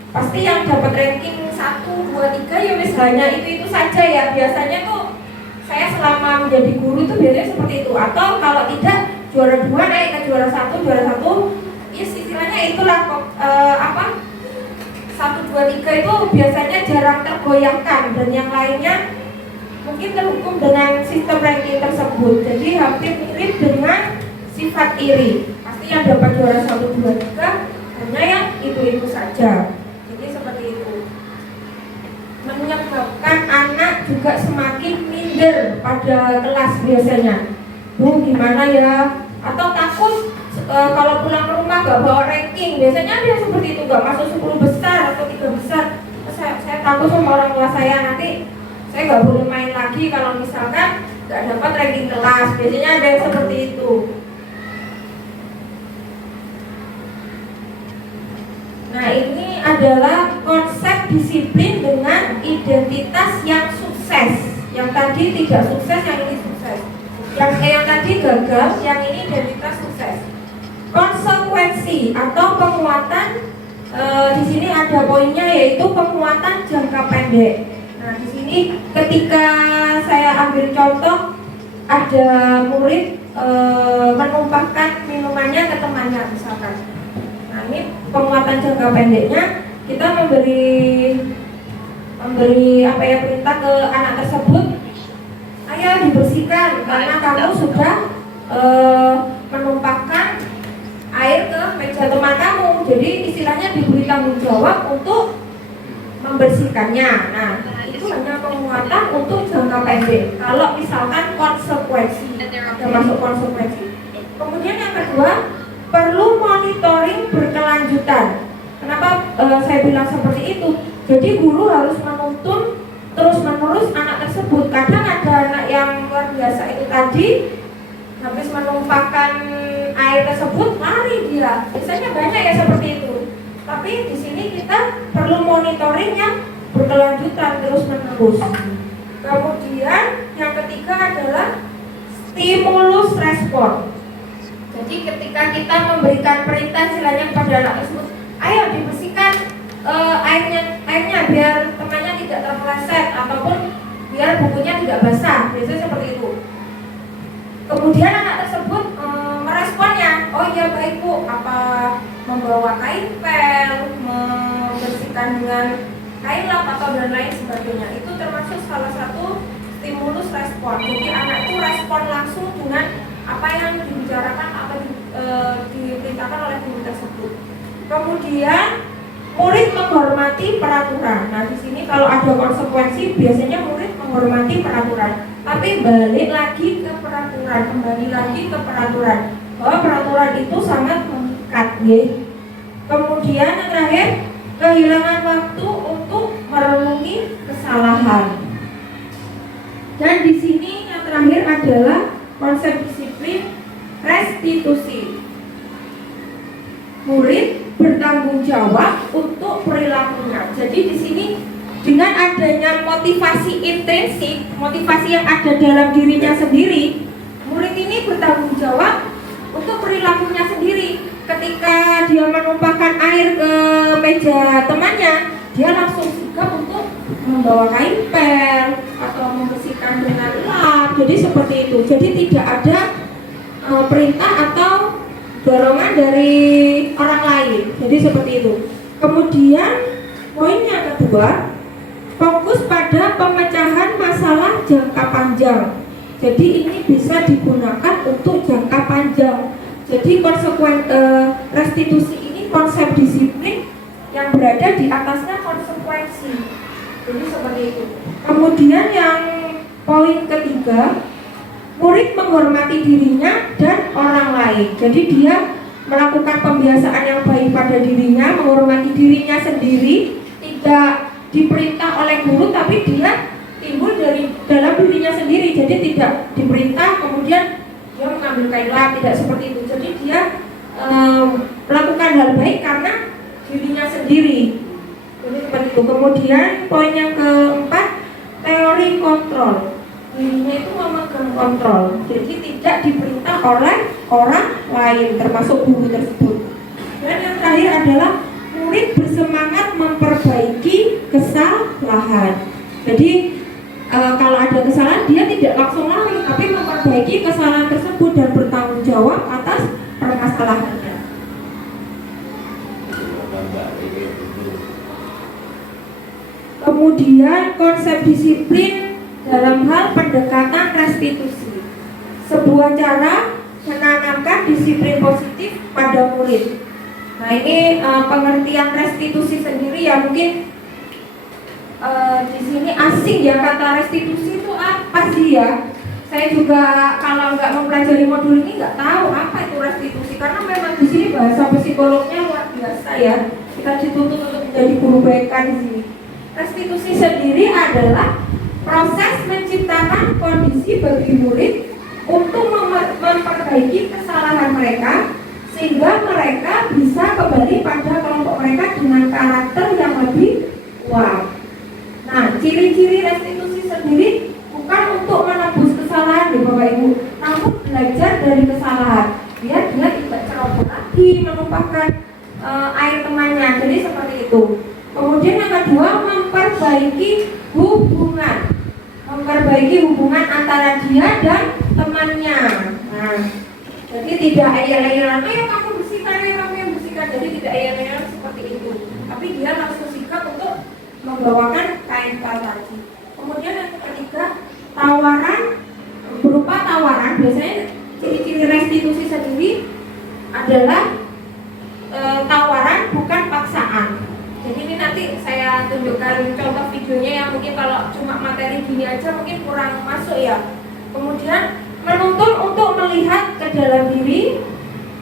pasti yang dapat ranking 1, 2, 3 ya misalnya itu saja ya. Biasanya tuh saya selama menjadi guru itu biasanya seperti itu. Atau kalau tidak juara 2 naik ke juara 1, ya istilahnya itulah 1, 2, 3 itu biasanya jarang tergoyahkan dan yang lainnya mungkin terhukum dengan sistem ranking tersebut. Jadi hampir mirip dengan sifat iri. Pasti yang dapat juara 1, 2, 3 hanya yang itu saja. Jadi seperti itu. Menyebabkan anak juga semakin minder pada kelas biasanya. Gimana ya? Atau takut kalau pulang ke rumah gak bawa ranking. Biasanya dia seperti itu, gak masuk 10 besar atau 3 besar. Saya takut sama orang tua saya, nanti saya gak boleh main lagi kalau misalkan gak dapat ranking kelas. Biasanya ada yang seperti itu. Nah, ini adalah konsep disiplin dengan identitas yang sukses. Yang tadi tidak sukses, yang ini sukses. Yang tadi gagal, yang ini identitas sukses. Konsekuensi atau penguatan di sini ada poinnya, yaitu penguatan jangka pendek. Nah, di sini ketika saya ambil contoh, ada murid menumpahkan minumannya ke temannya misalkan. Nah, ini penguatan jangka pendeknya, kita memberi perintah ke anak tersebut, ayo dibersihkan karena kamu sudah menumpahkan air ke meja teman kamu. Jadi istilahnya diberi tanggung jawab untuk membersihkannya. Nah, itu hanya penguatan untuk jangka pendek. Kalau misalkan konsekuensi, ada masuk konsekuensi. Kemudian yang kedua, perlu monitoring berkelanjutan. Kenapa saya bilang seperti itu? Jadi guru harus menuntun terus-menerus anak tersebut. Kadang ada anak yang luar biasa itu tadi, habis menumpahkan air tersebut lari dia. Biasanya banyak ya seperti itu. Tapi di sini kita perlu monitoring yang berkelanjutan terus-menerus. Kemudian yang ketiga adalah stimulus respon. Jadi ketika kita memberikan perintah istilahnya kepada anak tersebut, ayo dibersihkan airnya biar temannya tidak terpeleset ataupun biar bukunya tidak basah. Biasanya seperti itu. Kemudian anak tersebut meresponnya, oh iya baik Bu, apa membawa kain pel, membersihkan dengan kain lap atau dan lain sebagainya. Itu termasuk salah satu stimulus respon. Jadi anak itu respon langsung dengan apa yang dibicarakan atau diperintahkan oleh guru tersebut. Kemudian murid menghormati peraturan. Nah, di sini kalau ada konsekuensi biasanya murid menghormati peraturan. Tapi kembali lagi ke peraturan. Bahwa peraturan itu sangat mengikat, ya. Kemudian yang terakhir, kehilangan waktu untuk merenungi kesalahan. Dan di sini yang terakhir adalah konsep disiplin restitusi. Murid bertanggung jawab untuk perilakunya. Jadi di sini dengan adanya motivasi intrinsik, motivasi yang ada dalam dirinya sendiri, murid ini bertanggung jawab untuk perilakunya sendiri. Ketika dia menumpahkan air ke meja temannya, dia langsung sigap untuk membawa kain pel atau membersihkan dengan lap. Jadi seperti itu. Jadi tidak ada perintah atau dorongan dari orang lain. Jadi seperti itu. Kemudian poin yang kedua, fokus pada pemecahan masalah jangka panjang. Jadi ini bisa digunakan untuk jangka panjang. Jadi restitusi ini konsep disiplin yang berada di atasnya konsekuensi. Jadi seperti itu. Kemudian yang poin ketiga, murid menghormati dirinya dan orang lain. Jadi dia melakukan pembiasaan yang baik pada dirinya, menghormati dirinya sendiri, tidak diperintah oleh guru, tapi dia timbul dari dalam dirinya sendiri. Jadi tidak diperintah kemudian dia mengambil kain lap, tidak seperti itu. Jadi dia melakukan hal baik karena dirinya sendiri. Jadi seperti itu. Kemudian poin yang keempat, teori kontrol. Dirinya itu mengkontrol. Jadi tidak diperintah oleh orang lain, termasuk guru tersebut. Dan yang terakhir adalah murid bersemangat memperbaiki kesalahan. Jadi kalau ada kesalahan dia tidak langsung lari, tapi memperbaiki kesalahan tersebut dan bertanggung jawab atas permasalahannya. Kemudian konsep disiplin dalam hal pendekatan restitusi, sebuah cara menanamkan disiplin positif pada murid. Nah ini pengertian restitusi sendiri ya mungkin di sini asing ya, kata restitusi itu apa sih ya? Saya juga kalau nggak mempelajari modul ini nggak tahu apa itu restitusi, karena memang di sini bahasa psikolognya luar biasa ya. Kita dituntut untuk menjadi guru BK di sini. Restitusi sendiri adalah proses menciptakan kondisi bagi murid untuk memperbaiki kesalahan mereka sehingga mereka bisa kembali pada kelompok mereka dengan karakter yang lebih kuat. Nah, ciri-ciri restitusi sendiri bukan untuk menebus kesalahan ya Bapak Ibu, namun belajar dari kesalahan. Dia tidak ceroboh lagi menumpahkan air temannya. Jadi seperti itu. Kemudian yang kedua, memperbaiki hubungan antara dia dan temannya. Nah, jadi tidak ayel-ayelan, ayo kamu bersihkan, jadi tidak ayel-ayelan seperti itu. Tapi dia langsung sikap untuk membawakan kain tadi. Kemudian yang ketiga, berupa tawaran. Biasanya ciri-ciri restitusi sendiri adalah tawaran bukan paksaan. Jadi ini nanti saya tunjukkan contoh videonya yang mungkin kalau cuma materi gini aja mungkin kurang masuk ya. Kemudian menuntun untuk melihat ke dalam diri.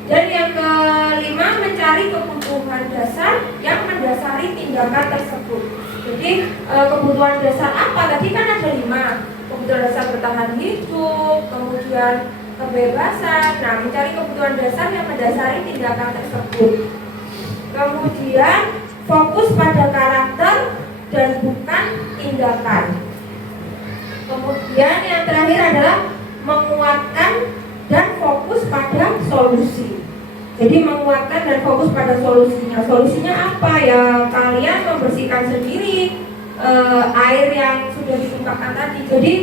Dan yang kelima, mencari kebutuhan dasar yang mendasari tindakan tersebut. Jadi kebutuhan dasar apa? Tadi kan ada 5. Kebutuhan dasar bertahan hidup, kemudian kebebasan. Nah, mencari kebutuhan dasar yang mendasari tindakan tersebut. Kemudian fokus pada karakter dan bukan tindakan. Kemudian yang terakhir adalah menguatkan dan fokus pada solusi. Jadi menguatkan dan fokus pada solusinya. Solusinya apa ya? Kalian membersihkan sendiri air yang sudah ditumpahkan tadi. Jadi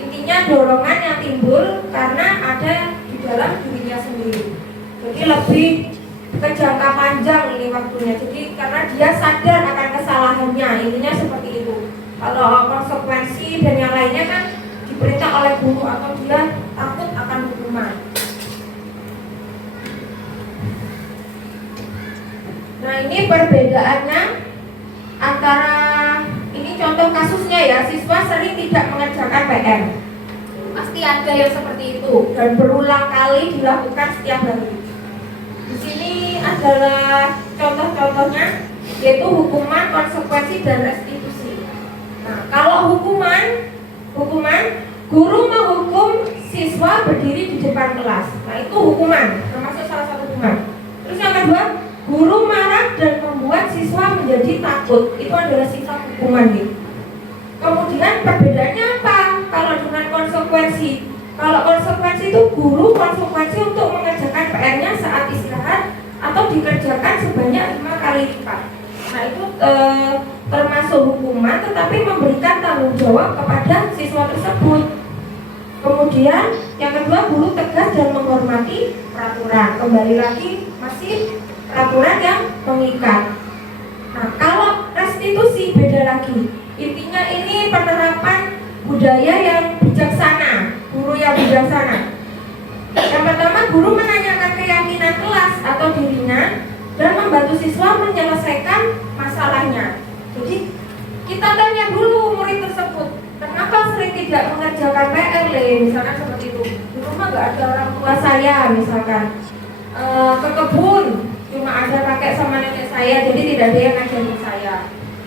intinya dorongan yang timbul karena ada di dalam dirinya sendiri. Jadi lebih ke jangka panjang ini waktunya. Jadi karena dia sadar akan kesalahannya, intinya seperti itu. Kalau konsekuensi dan yang lainnya kan diperintah oleh guru atau dia takut akan hukuman. Nah ini perbedaannya antara, ini contoh kasusnya ya, siswa sering tidak mengerjakan PR. Pasti ada yang seperti itu dan berulang kali dilakukan setiap hari. Di sini adalah contoh-contohnya, yaitu hukuman, konsekuensi, dan restitusi. Nah, kalau hukuman guru menghukum siswa berdiri di depan kelas. Nah, itu hukuman, termasuk salah satu hukuman. Terus yang kedua, guru marah dan membuat siswa menjadi takut. Itu adalah sifat hukuman nih. Kemudian perbedaannya apa? Kalau dengan konsekuensi, kalau konsekuensi itu guru konsekuensi untuk mengerjakan PR-nya saat istirahat atau dikerjakan sebanyak 5 kali lipat. Nah itu termasuk hukuman, tetapi memberikan tanggung jawab kepada siswa tersebut. Kemudian yang kedua, guru tegas dan menghormati peraturan. Kembali lagi masih peraturan yang mengikat. Nah kalau restitusi beda lagi. Intinya ini penerapan budaya yang bijaksana, guru yang bijaksana. Yang pertama, guru menanyakan keyakinan kelas atau dirinya dan membantu siswa menyelesaikan masalahnya. Jadi kita tanya dulu murid tersebut, kenapa sering tidak mengerjakan PR, misalkan seperti itu. Di rumah nggak ada orang tua saya, misalkan ke kebun cuma ada kakek sama nenek saya, jadi tidak ada yang ngajarin saya.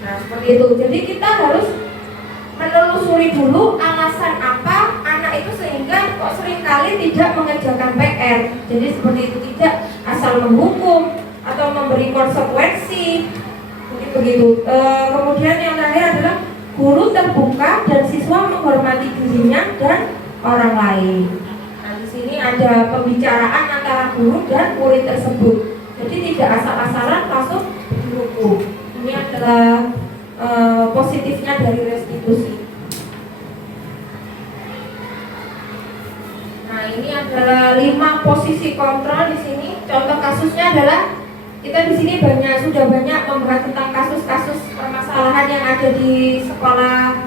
Nah seperti itu. Jadi kita harus menelusuri dulu alasan apa anak itu sehingga kok seringkali tidak mengerjakan PR. Jadi seperti itu, tidak asal menghukum atau memberi konsekuensi. Begitu. Kemudian yang terakhir adalah guru terbuka dan siswa menghormati dirinya dan orang lain. Nah, di sini ada pembicaraan antara guru dan murid tersebut. Jadi tidak asal-asalan langsung dihukum. Ini adalah positifnya dari restitusi. Nah, ini adalah 5 posisi kontrol di sini. Contoh kasusnya adalah kita di sini sudah banyak membahas tentang kasus-kasus permasalahan yang ada di sekolah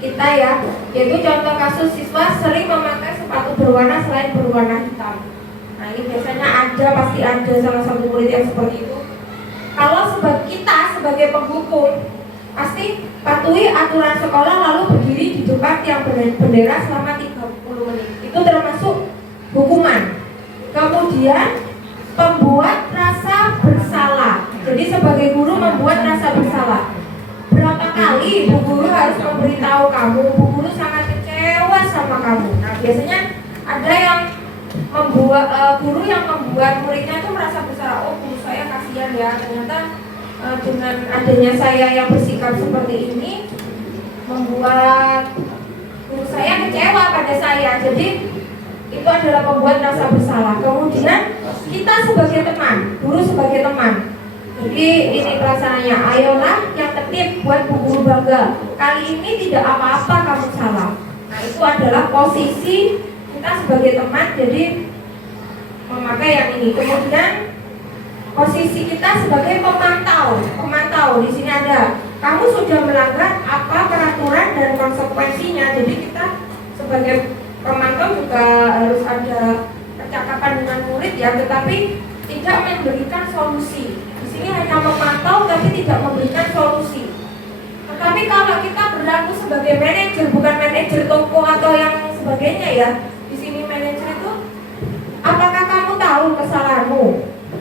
kita ya. Yaitu contoh kasus siswa sering memakai sepatu berwarna selain berwarna hitam. Nah, ini biasanya pasti ada salah satu murid yang seperti itu. Kalau kita sebagai penghukum pasti patuhi aturan sekolah lalu berdiri di depan tiang bendera selama 30 menit. Itu termasuk hukuman. Kemudian pembuat rasa bersalah. Jadi sebagai guru membuat rasa bersalah. Berapa kali bu guru harus memberitahu kamu, bu guru sangat kecewa sama kamu. Nah, biasanya ada yang membuat guru yang membuat muridnya itu merasa bersalah. Oh, guru saya kasihan ya, ternyata dengan adanya saya yang bersikap seperti ini membuat guru saya kecewa pada saya. Jadi itu adalah membuat rasa bersalah. Kemudian kita sebagai teman, guru sebagai teman. Jadi ini pelaksanaannya, ayolah yang tertib buat bu guru bangga. Kali ini tidak apa-apa kamu salah. Nah, itu adalah posisi kita sebagai teman, jadi memakai yang ini. Kemudian posisi kita sebagai pemantau. Di sini ada, kamu sudah melanggar apa peraturan dan konsekuensinya. Jadi kita sebagai pemantau juga harus ada percakapan dengan murid ya, tetapi tidak memberikan solusi. Di sini hanya memantau tapi tidak memberikan solusi. Tetapi kalau kita berlaku sebagai manajer, bukan manajer toko atau yang sebagainya ya. Di sini manajer itu, apakah kamu tahu kesalahanmu?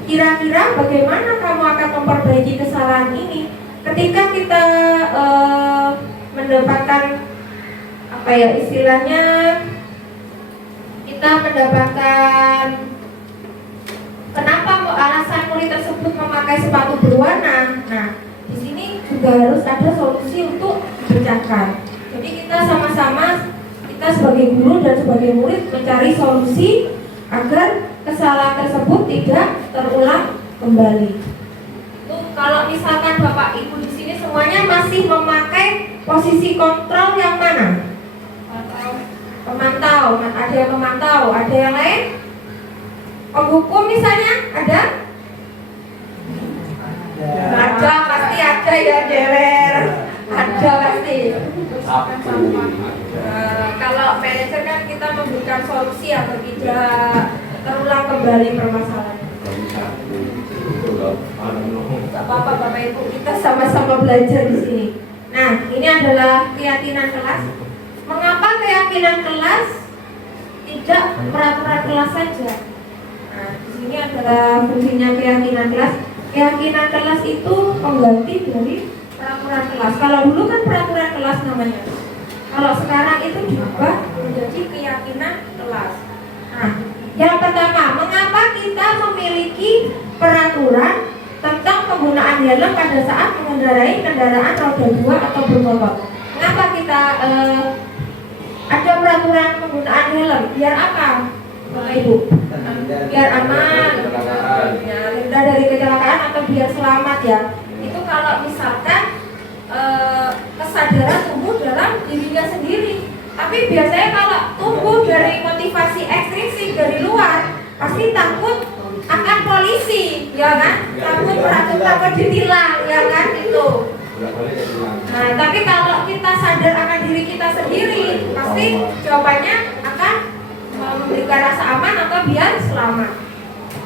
Kira-kira bagaimana kamu akan memperbaiki kesalahan ini? Ketika kita mendapatkan apa ya istilahnya, kita mendapatkan kenapa alasan murid tersebut memakai sepatu berwarna. Nah, di sini juga harus ada solusi untuk dipecahkan. Jadi kita sama-sama, kita sebagai guru dan sebagai murid mencari solusi agar kesalahan tersebut tidak terulang kembali. Itu kalau misalkan Bapak Ibu di sini semuanya masih memakai posisi kontrol yang mana? Pemantau. Ada yang memantau, ada yang lain? Penghukum misalnya ada? Ada, pasti ada ya, Dewer. Ada pasti. Kalau manajer kan kita memberikan solusi agar tidak terulang kembali permasalahan. Gak apa-apa Bapak Ibu, kita sama-sama belajar di sini. Nah, ini adalah keyakinan kelas. Mengapa keyakinan kelas tidak peraturan kelas saja? Nah, di sini adalah fungsinya keyakinan kelas. Keyakinan kelas itu pengganti dari peraturan kelas. Kalau dulu kan peraturan kelas namanya. Kalau sekarang itu diubah menjadi keyakinan kelas. Nah, yang pertama, mengapa kita memiliki peraturan tentang penggunaan helm pada saat mengendarai kendaraan roda 2 atau bermotor? Mengapa kita ada peraturan penggunaan helm? Biar apa, Bapak Ibu? Biar aman, ya, hindah dari kecelakaan atau biar selamat ya. Itu kalau misalkan kesadaran tumbuh dalam dirinya sendiri. Tapi biasanya kalau tumbuh dari motivasi ekstrinsik dari luar, pasti takut akan polisi, ya kan? Takut ditilang, ya kan? Itu. Nah, tapi kalau kita sadar akan diri kita sendiri, pasti jawabannya akan memberikan rasa aman atau biar selamat.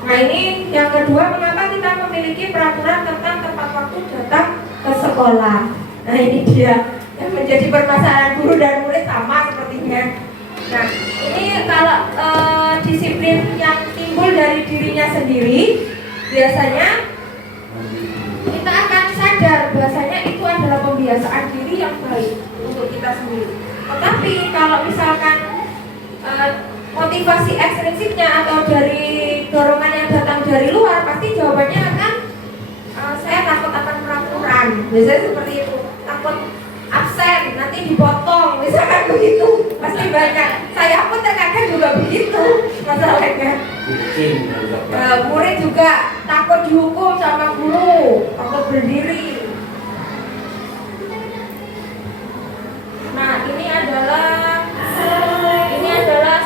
Nah, ini yang kedua, mengapa kita memiliki peraturan tentang tepat waktu datang ke sekolah. Nah, ini dia yang menjadi permasalahan guru dan murid sama sepertinya. Nah, ini kalau disiplin yang timbul dari dirinya sendiri, biasanya kita akan sadar bahwasanya itu adalah pembiasaan diri yang baik untuk kita sendiri. Tetapi kalau misalkan motivasi ekstrinsiknya atau dari dorongan yang datang dari luar, pasti jawabannya akan saya takut akan peraturan. Biasanya seperti itu, takut absen nanti dipotong, misalkan begitu. Pasti banyak. Saya pun terkadang juga begitu masalahnya. Kucing juga. Murid juga takut dihukum sama guru, takut berdiri. Nah, ini adalah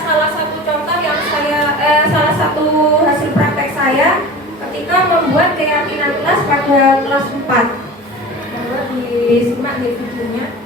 salah satu contoh yang salah satu hasil praktek saya ketika membuat keyakinan kelas pada kelas 4. Coba disimak di videonya.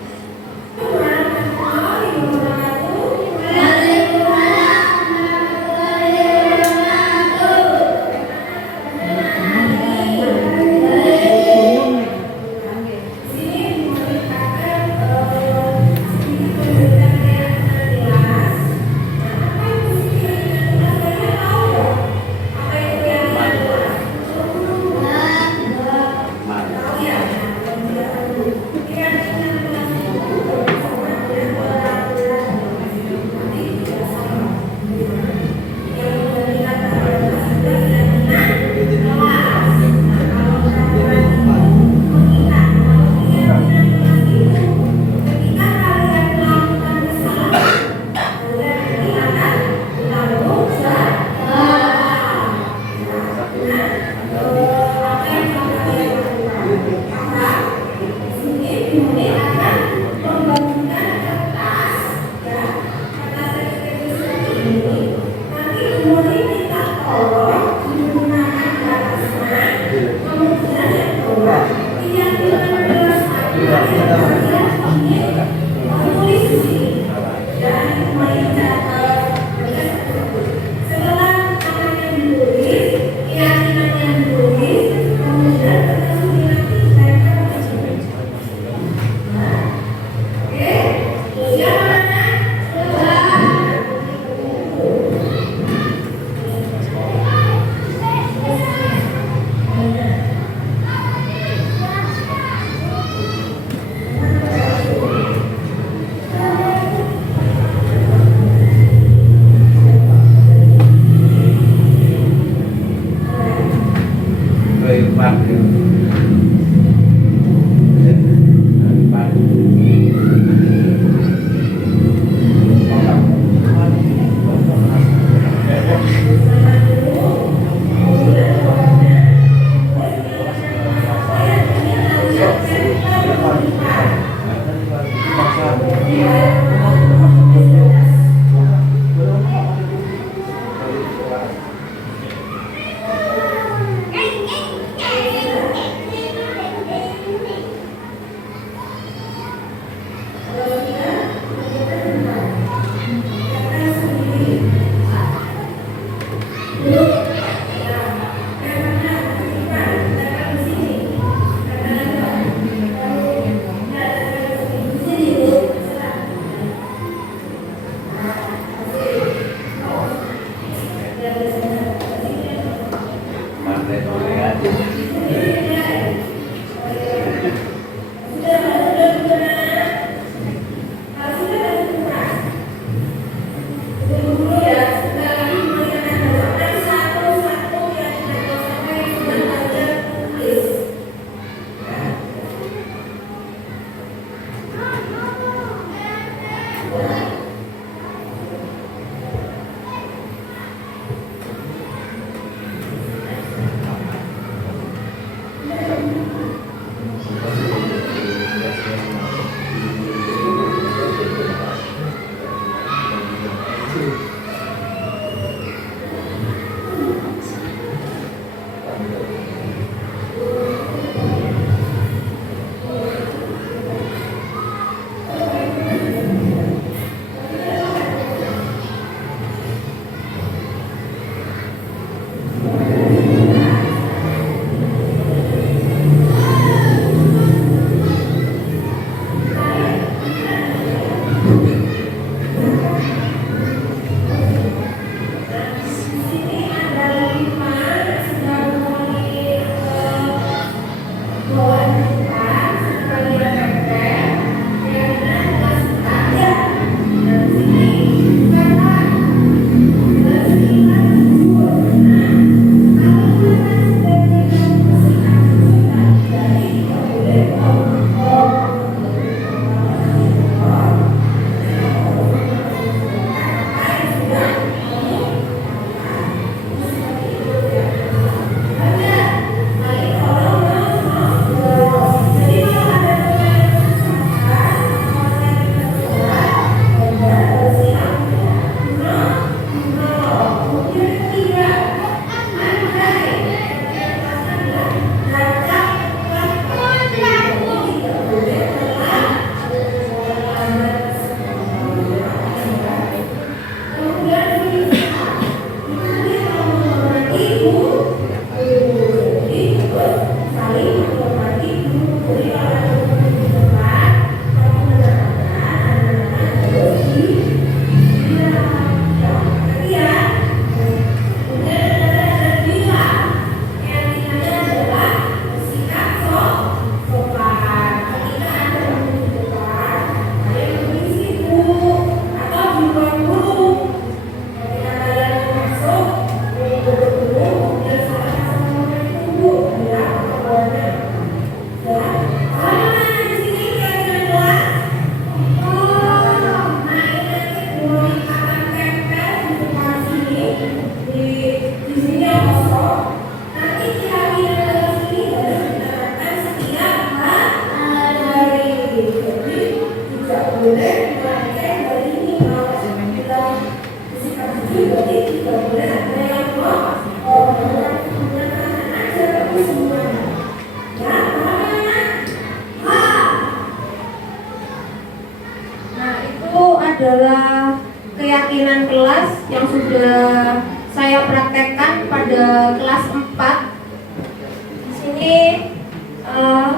eh,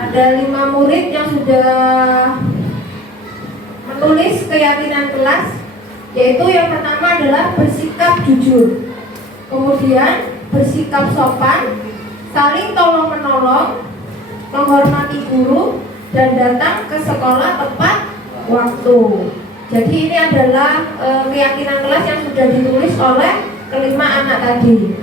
ada 5 murid yang sudah menulis keyakinan kelas, yaitu yang pertama adalah bersikap jujur, kemudian bersikap sopan, saling tolong menolong, menghormati guru, dan datang ke sekolah tepat waktu. Jadi ini adalah keyakinan kelas yang sudah ditulis oleh kelima anak tadi.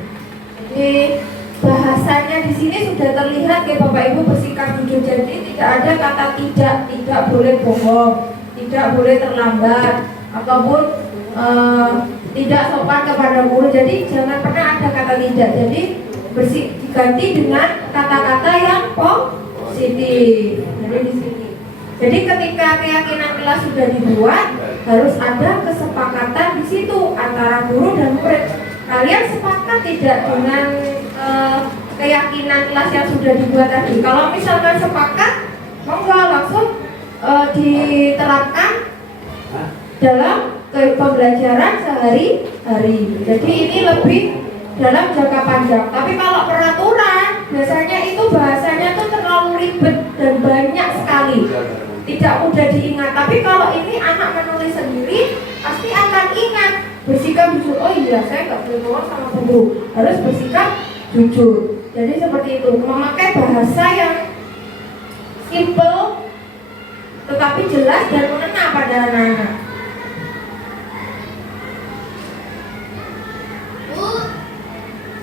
Jadi bahasanya di sini sudah terlihat ya Bapak Ibu, bersikap jujur. Jadi tidak ada kata tidak boleh bohong, tidak boleh terlambat, ataupun tidak sopan kepada guru. Jadi jangan pernah ada kata tidak. Jadi diganti dengan kata-kata yang positif. Jadi di sini. Jadi ketika keyakinan kelas sudah dibuat, harus ada kesepakatan di situ antara guru dan murid. Kalian sepakat tidak dengan keyakinan kelas yang sudah dibuat tadi? Kalau misalkan sepakat, monggo langsung diterapkan dalam pembelajaran sehari-hari. Jadi ini lebih dalam jangka panjang. Tapi kalau peraturan, biasanya itu bahasanya tuh terlalu ribet dan banyak sekali, tidak mudah diingat. Tapi kalau ini anak menulis sendiri, pasti akan ingat. Bersikap jujur, oh iya saya nggak boleh ngomong sama guru, harus bersikap jujur. Jadi seperti itu, memakai bahasa yang simple tetapi jelas dan mengena pada anak-anak.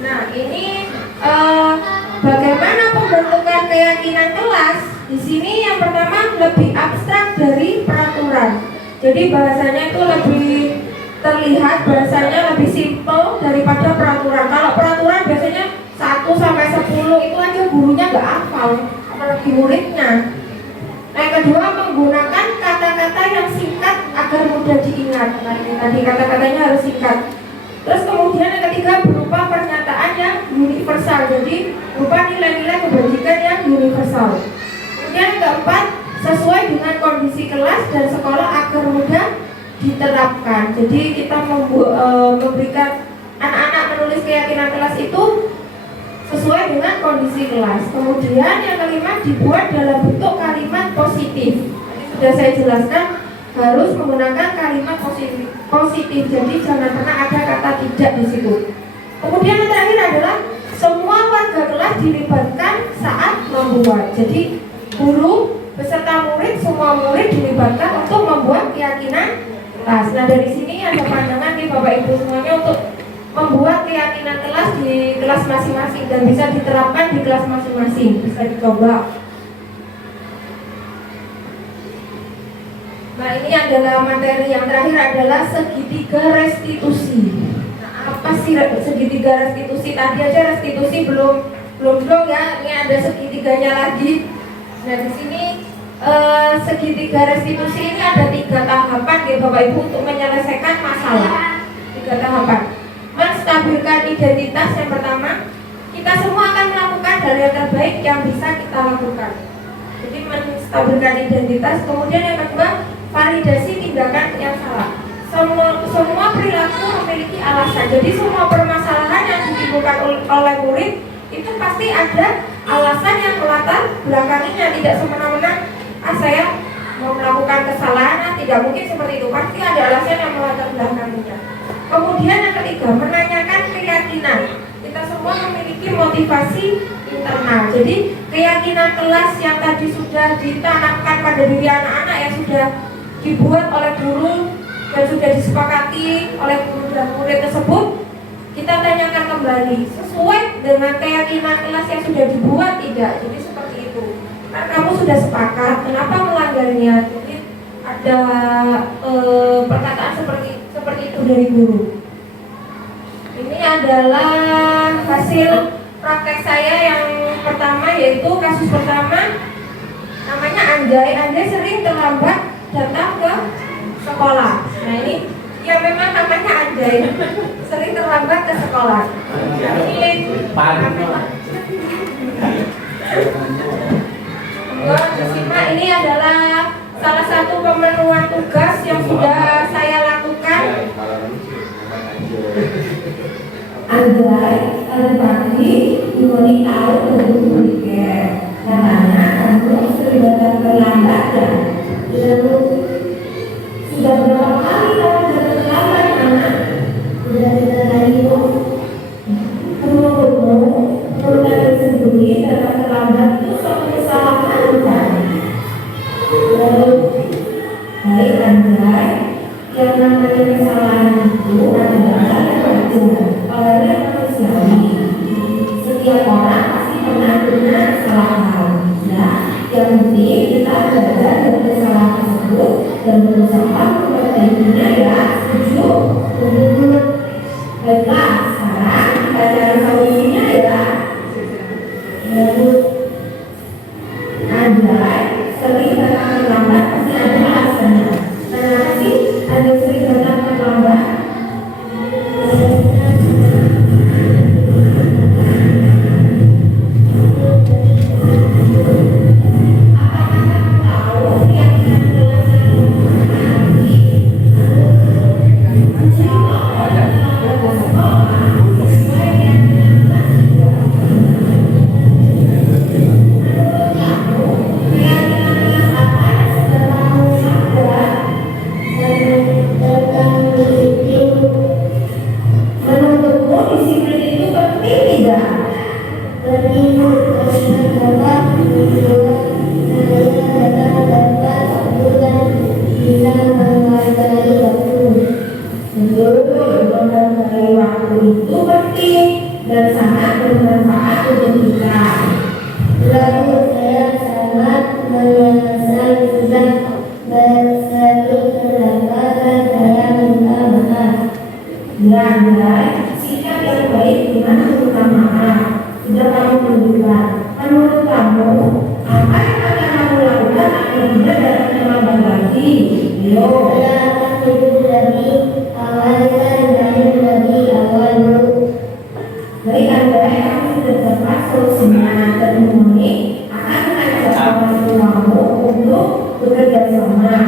Nah ini bagaimana pembentukan keyakinan kelas? Di sini yang pertama lebih abstrak dari peraturan. Jadi bahasanya itu lebih terlihat, bahasanya lebih simple daripada peraturan. Kalau peraturan biasanya 1 sampai 10 itu aja gurunya nggak hafal, apalagi muridnya. Nah yang kedua, menggunakan kata-kata yang singkat agar mudah diingat. Nah ini tadi kata-katanya harus singkat. Terus kemudian yang ketiga, berupa pernyataan yang universal. Jadi berupa nilai-nilai kebajikan yang universal. Kemudian yang keempat, sesuai dengan kondisi kelas dan sekolah agar mudah diterapkan. Jadi kita memberikan anak-anak menulis keyakinan kelas itu sesuai dengan kondisi kelas. Kemudian yang kelima, dibuat dalam bentuk kalimat positif. Tadi sudah saya jelaskan, harus menggunakan kalimat positif. Jadi jangan pernah ada kata tidak di situ. Kemudian yang terakhir adalah semua warga kelas dilibatkan saat membuat. Jadi guru beserta murid, semua murid dilibatkan untuk membuat keyakinan kelas. Nah dari sini ada pandangan di Bapak Ibu semuanya untuk membuat keyakinan kelas di kelas masing-masing dan bisa diterapkan di kelas masing-masing, bisa dicoba. Nah ini adalah materi yang terakhir adalah segitiga restitusi. Nah apa sih segitiga restitusi? Tadi aja restitusi belum ya, ini ada segitiganya lagi. Nah di sini segitiga restitusi ini ada 3 tahapan ya Bapak Ibu untuk menyelesaikan masalah. 3 tahapan. Menstabilkan identitas yang pertama, kita semua akan melakukan hal yang terbaik yang bisa kita lakukan. Jadi menstabilkan identitas. Kemudian yang kedua, validasi tindakan yang salah. Semua perilaku memiliki alasan. Jadi semua permasalahan yang ditimbulkan oleh murid itu pasti ada alasan yang melatar belakanginya. Tidak semena-mena saya mau melakukan kesalahan, tidak mungkin seperti itu. Pasti ada alasan yang melatar belakanginya. Kemudian yang ketiga, menanyakan keyakinan. Kita semua memiliki motivasi internal. Jadi keyakinan kelas yang tadi sudah ditanamkan pada diri anak-anak, yang sudah dibuat oleh guru dan sudah disepakati oleh guru dan murid tersebut, kita tanyakan kembali sesuai dengan keyakinan kelas yang sudah dibuat tidak. Jadi seperti itu. Kan kamu sudah sepakat, kenapa melanggarnya? Jadi ada perkataan seperti itu dari guru. Ini adalah hasil praktek saya yang pertama, yaitu kasus pertama namanya Anjay. Anjay sering terlambat datang ke sekolah. Nah ini ya memang namanya Anjay, sering terlambat ke sekolah. Ini adalah salah satu pemenuhan tugas yang sudah saya lakukan. Anjay, pagi, ingin tahu tentang tiket. Katanya kamu sering datang terlambat ya? Sudah berapa kali kamu datang terlambat, anak? Sudah 3 kali, Bu. Menurut kalian sendiri datang terlambat itu suatu kesalahan bukan? Baik Andai, yang namanya kesalahan itu adalah hal yang wajar, oleh manusiawi. Setiap orang pasti pernah punya kesalahan. Ya, yang penting kita belajar dari kesalahan tersebut dan berusaha memperbaikinya ya. Setuju? Baiklah, sekarang kita cari solusinya ya. Andai sering datang terlambat pasti ada alasannya. Kenapa sih ada sering datang terlambat? Menurutmu disiplin itu penting tidak? Menghargai waktu itu penting dan sangat bermanfaat untuk kita. Lalu saya sangat menyesal sudah bersatu terlambat dan saya minta maaf. Ya, sikap yang baik dengan meminta maaf sudah kamu tunjukkan. Menurut kamu, apa yang akan kamu lakukan apabila datang terlambat lagi? Yo. Saya akan hidup dari awal dan dari awal dulu. Baik Andai, kamu sudah tepat solusinya dan ini akan mengajak orang tuamu untuk bekerja sama.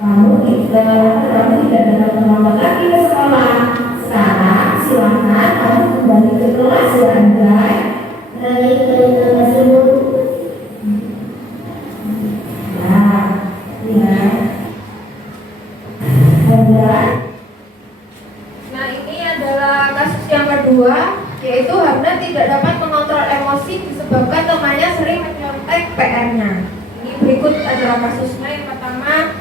Kamu tidak datang terlambat lagi ke sekolah. Sekarang silakan kamu kembali ke kelas ya Andai. Baik, terima kasih Bu. Ya. Andai. Nah, ini adalah kasus yang kedua, yaitu Hamdan tidak dapat mengontrol emosi disebabkan temannya sering menyontek PR-nya. Ini berikut adalah kasusnya. Yang pertama,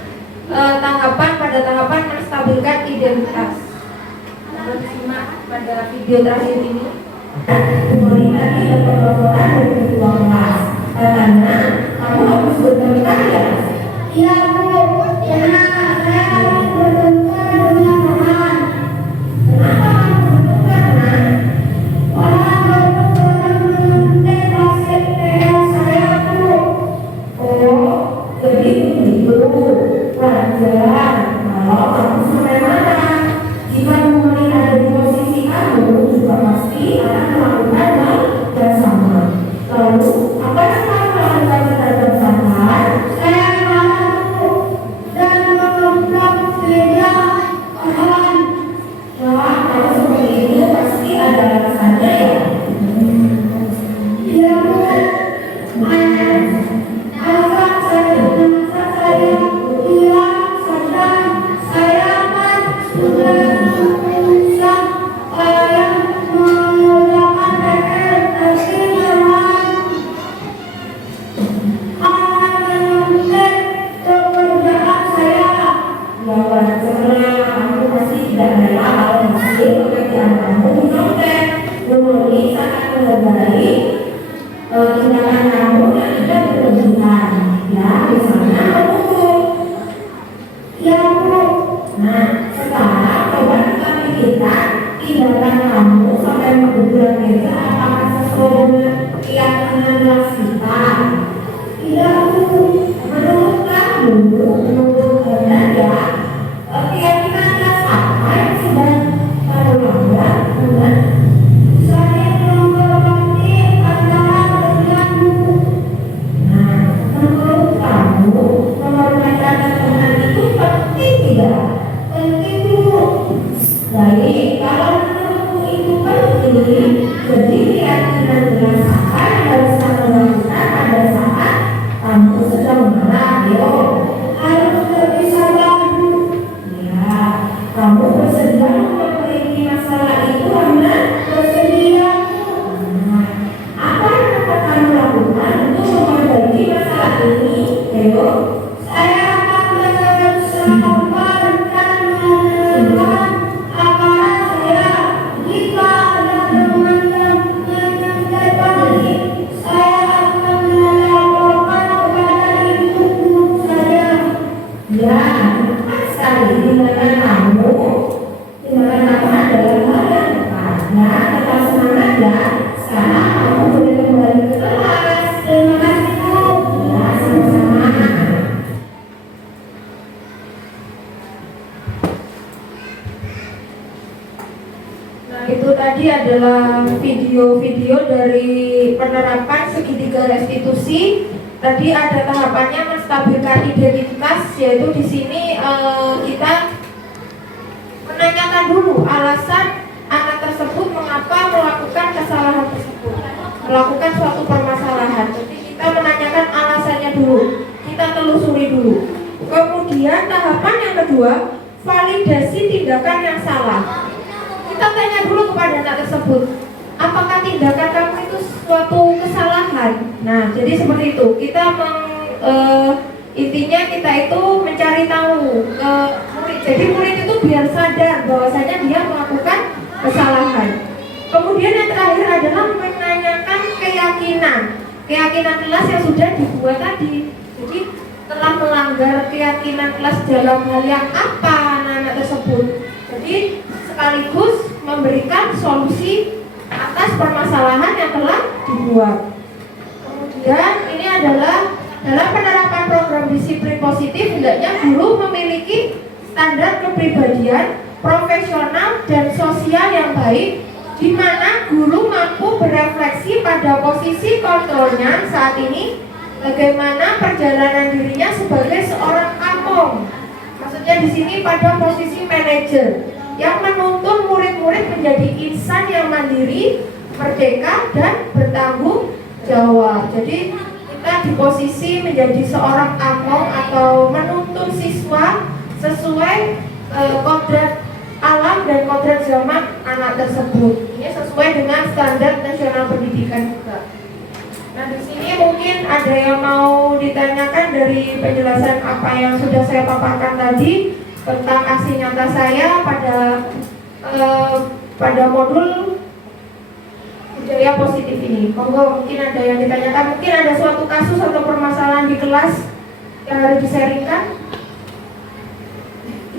pada tahapan menstabilkan identitas. Kita simak pada video terakhir ini. Kembali lagi ke perlaporan dari ketua kelas. Katanya kamu harus berkarya. Iya Bu, karena saya harus berbentuk dengan Tuhan. Kenapa kamu bertukar, Nak? Orang menyontek hasil PR saya Bu. Oh, jadi begitu. Wajar kalau kamu sampai marah. Jika mulai ada di posisi kamu, juga pasti akan melakukan hal yang sama. Lalu, apa yang kamu lakukan terhadap Sahar? Saya marah Bu dan mengeblok video Tuhan. Wah, kalau seperti itu pasti ada alasannya ya. Iya Bu, alasan saya hilang sedang saya kan sudah bisa yang menggunakan PR tapi Tuhan menyontek pekerjaan saya. Ya wajarlah, kamu pasti tidak rela kalau hasil pekerjaan kamu dicontek. Menurut sangat menghargai tindakan kamu yang tidak berlebihan. Ya, misalnya menunggu. Ya Bu, Nah, sekarang coba kita pikirkan tindakan kamu sampai menggugurkan meja apakah sesuai dengan keyakinan kelas kita? tidak Bu. Menurut kamu, menurut kalian ya, keyakinan kelas apa yang sudah kamu langgar dengan? Saya menghormati pandangan denganmu. Nah, menurut kamu menghormati Tuhan itu penting tidak? Penting Bu. Baik, kalau menurutmu itu penting, jadi keyakinan kelas video-video dari penerapan segitiga restitusi. Tadi ada tahapannya menstabilkan identitas, yaitu di sini kita menanyakan dulu alasan anak tersebut mengapa melakukan kesalahan tersebut, melakukan suatu permasalahan. Jadi kita menanyakan alasannya dulu, kita telusuri dulu. Kemudian tahapan yang kedua, validasi tindakan yang salah. Kita tanya dulu kepada anak tersebut, apakah tindakan kamu itu suatu kesalahan? Nah, jadi seperti itu. Kita intinya kita itu mencari tahu ke murid. Jadi murid itu biar sadar bahwasanya dia melakukan kesalahan. Kemudian yang terakhir adalah menanyakan keyakinan kelas yang sudah dibuat tadi. Jadi telah melanggar keyakinan kelas dalam hal yang apa anak-anak tersebut. Jadi sekaligus memberikan solusi atas permasalahan yang telah dibuat. Kemudian ini adalah dalam penerapan program disiplin positif, hendaknya guru memiliki standar kepribadian profesional dan sosial yang baik, di mana guru mampu berefleksi pada posisi kontrolnya saat ini, bagaimana perjalanan dirinya sebagai seorang among. Maksudnya di sini pada posisi manajer yang menuntun murid-murid menjadi insan yang mandiri, merdeka, dan bertanggung jawab. Jadi kita di posisi menjadi seorang among atau menuntun siswa sesuai kodrat alam dan kodrat zaman anak tersebut. Ini sesuai dengan standar nasional pendidikan juga. Nah, di sini mungkin ada yang mau ditanyakan dari penjelasan apa yang sudah saya paparkan tadi tentang aksi nyata saya pada modul budaya positif ini. Monggo, mungkin ada yang ditanyakan, mungkin ada suatu kasus atau permasalahan di kelas yang harus disaringkan.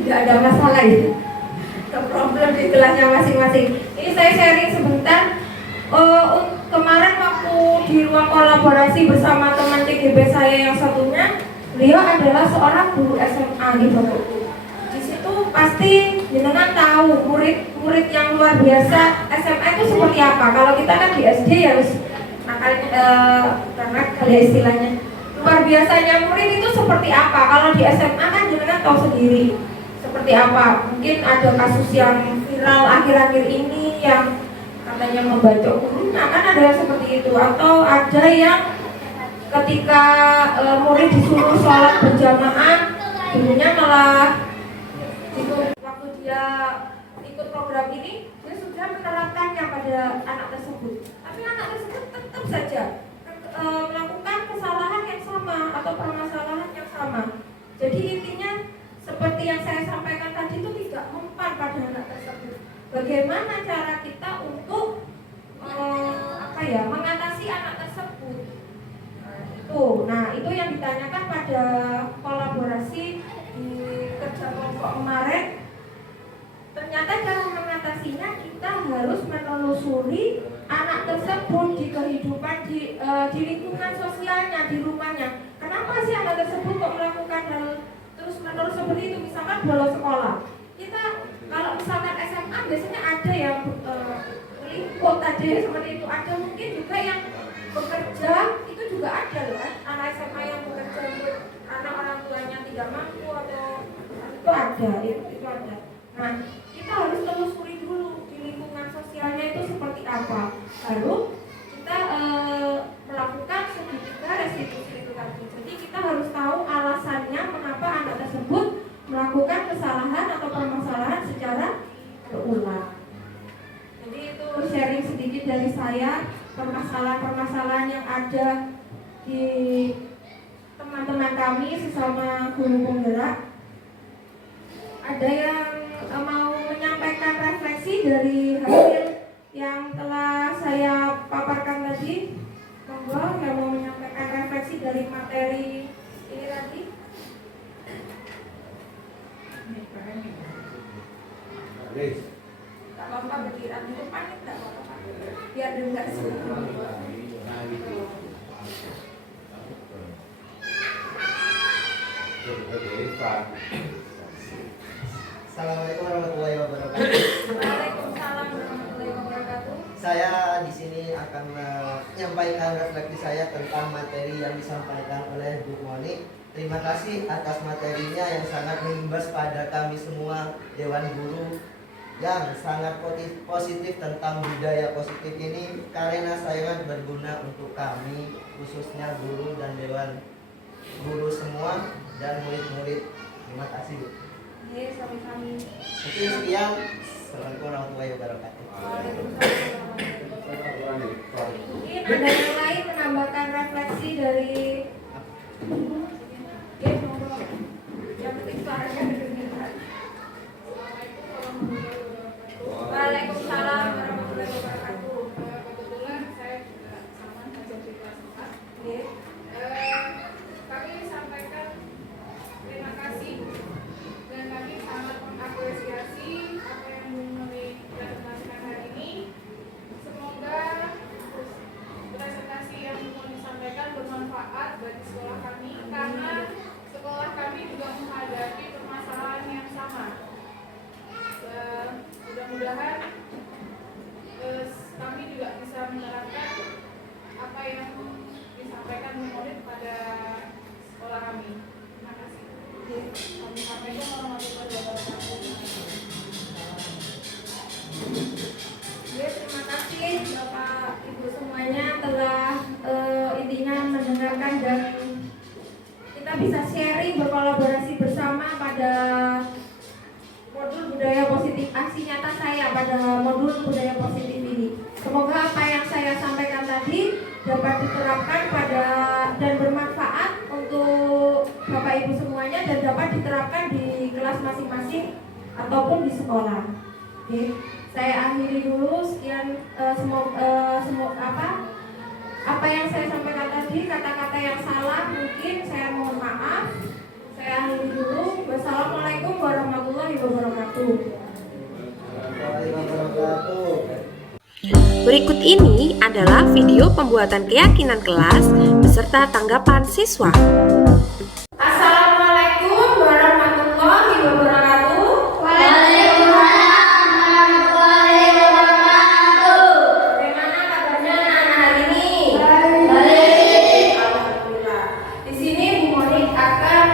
Tidak ada masalah ya, problem di kelasnya masing-masing. Ini saya sharing sebentar. Kemarin waktu di ruang kolaborasi bersama teman TGB saya yang satunya, beliau adalah seorang guru SMA gitu. Di situ pasti jenengan tahu murid yang luar biasa SMA itu seperti apa. Kalau kita kan di SD ya harus karena kali istilahnya luar biasanya murid itu seperti apa. Kalau di SMA kan jenengan tahu sendiri seperti apa. Mungkin ada kasus yang viral akhir-akhir ini yang katanya membacok gurunya, kan ada yang seperti itu. Atau ada yang ketika murid disuruh sholat berjamaah, gurunya malah waktu dia ikut program ini, dia sudah menerapkannya pada anak tersebut. Tapi anak tersebut tetap saja melakukan kesalahan yang sama atau permasalahan yang sama. Jadi intinya seperti yang saya sampaikan tadi itu tidak mempan pada anak tersebut. Bagaimana cara kita untuk mengatasi anak tersebut? Nah, itu yang ditanyakan pada kolaborasi di kerja kelompok kemarin. Ternyata cara mengatasinya kita harus menelusuri anak tersebut di kehidupan di lingkungan sosialnya, di rumahnya. Kenapa sih anak tersebut kok melakukan hal terus-menerus seperti itu? Misalkan bolos sekolah, kita kalau misalkan SMA biasanya ada yang lingkup tadi seperti itu, ada mungkin juga yang bekerja, itu juga ada loh kan, anak SMA yang bekerja karena orang tuanya tidak mampu atau itu ada, itu ada. Nah, kita harus telusuri dulu di lingkungan sosialnya itu seperti apa, baru kita melakukan segitiga restitusi itu tadi. Jadi kita harus tahu alasannya mengapa anak tersebut melakukan kesalahan atau permasalahan secara berulang. Jadi itu sharing sedikit dari saya, permasalahan-permasalahan yang ada di teman-teman kami sesama guru penggerak. Ada yang mau menyampaikan refleksi dari hasil yang telah saya paparkan tadi? Monggo, yang mau menyampaikan refleksi dari materi ini tadi? Tak apa-apa, berdiri di depan tidak apa-apa, biar dengar semua. Assalamualaikum warahmatullahi wabarakatuh. Waalaikumsalam warahmatullahi wabarakatuh. Saya di sini menyampaikan refleksi saya tentang materi yang disampaikan oleh Bu Moni. Terima kasih atas materinya yang sangat mengimbas pada kami semua Dewan Guru yang sangat positif tentang budaya positif ini, karena sangat berguna untuk kami khususnya guru dan Dewan Guru semua dan murid-murid. Terima kasih Bu. Oke, sami-sami. Mungkin sekian. Assalamualaikum warahmatullahi wabarakatuh. Mungkin ada yang lain menambahkan refleksi dari yang penting suaranya kedengaran. Waalaikumsalam warahmatullahi wabarakatuh. Kebetulan saya juga sama ngajar di kelas 4. Oke. Kami sampaikan terima kasih dan kami sangat mengapresiasi apa yang dipresentasikan hari ini. Semoga presentasi yang mau disampaikan bermanfaat bagi sekolah kami, karena sekolah kami juga menghadapi permasalahan yang sama. Mudah-mudahan kami juga bisa menerapkan apa yang disampaikan murid pada sekolah kami. Terima kasih. Assalamualaikum warahmatullahi wabarakatuh. Ya, terima kasih Bapak Ibu semuanya telah intinya mendengarkan dan kita bisa sharing berkolaborasi bersama pada modul budaya positif, aksi nyata saya pada modul budaya positif ini. Semoga apa yang saya sampaikan tadi dapat diterapkan pada dan bermanfaat untuk Bapak Ibu semuanya dan dapat diterapkan di kelas masing-masing ataupun di sekolah. Oke, saya akhiri dulu. Sekian apa yang saya sampaikan tadi, kata-kata yang salah mungkin saya mohon maaf. Saya akhiri dulu. Wassalamualaikum warahmatullahi wabarakatuh. Berikut ini adalah video pembuatan keyakinan kelas beserta tanggapan siswa. Assalamualaikum warahmatullahi wabarakatuh. Waalaikumsalam warahmatullahi wabarakatuh. Bagaimana kabarnya anak hari ini? Baik. Alhamdulillah. Di sini Bu Monik akan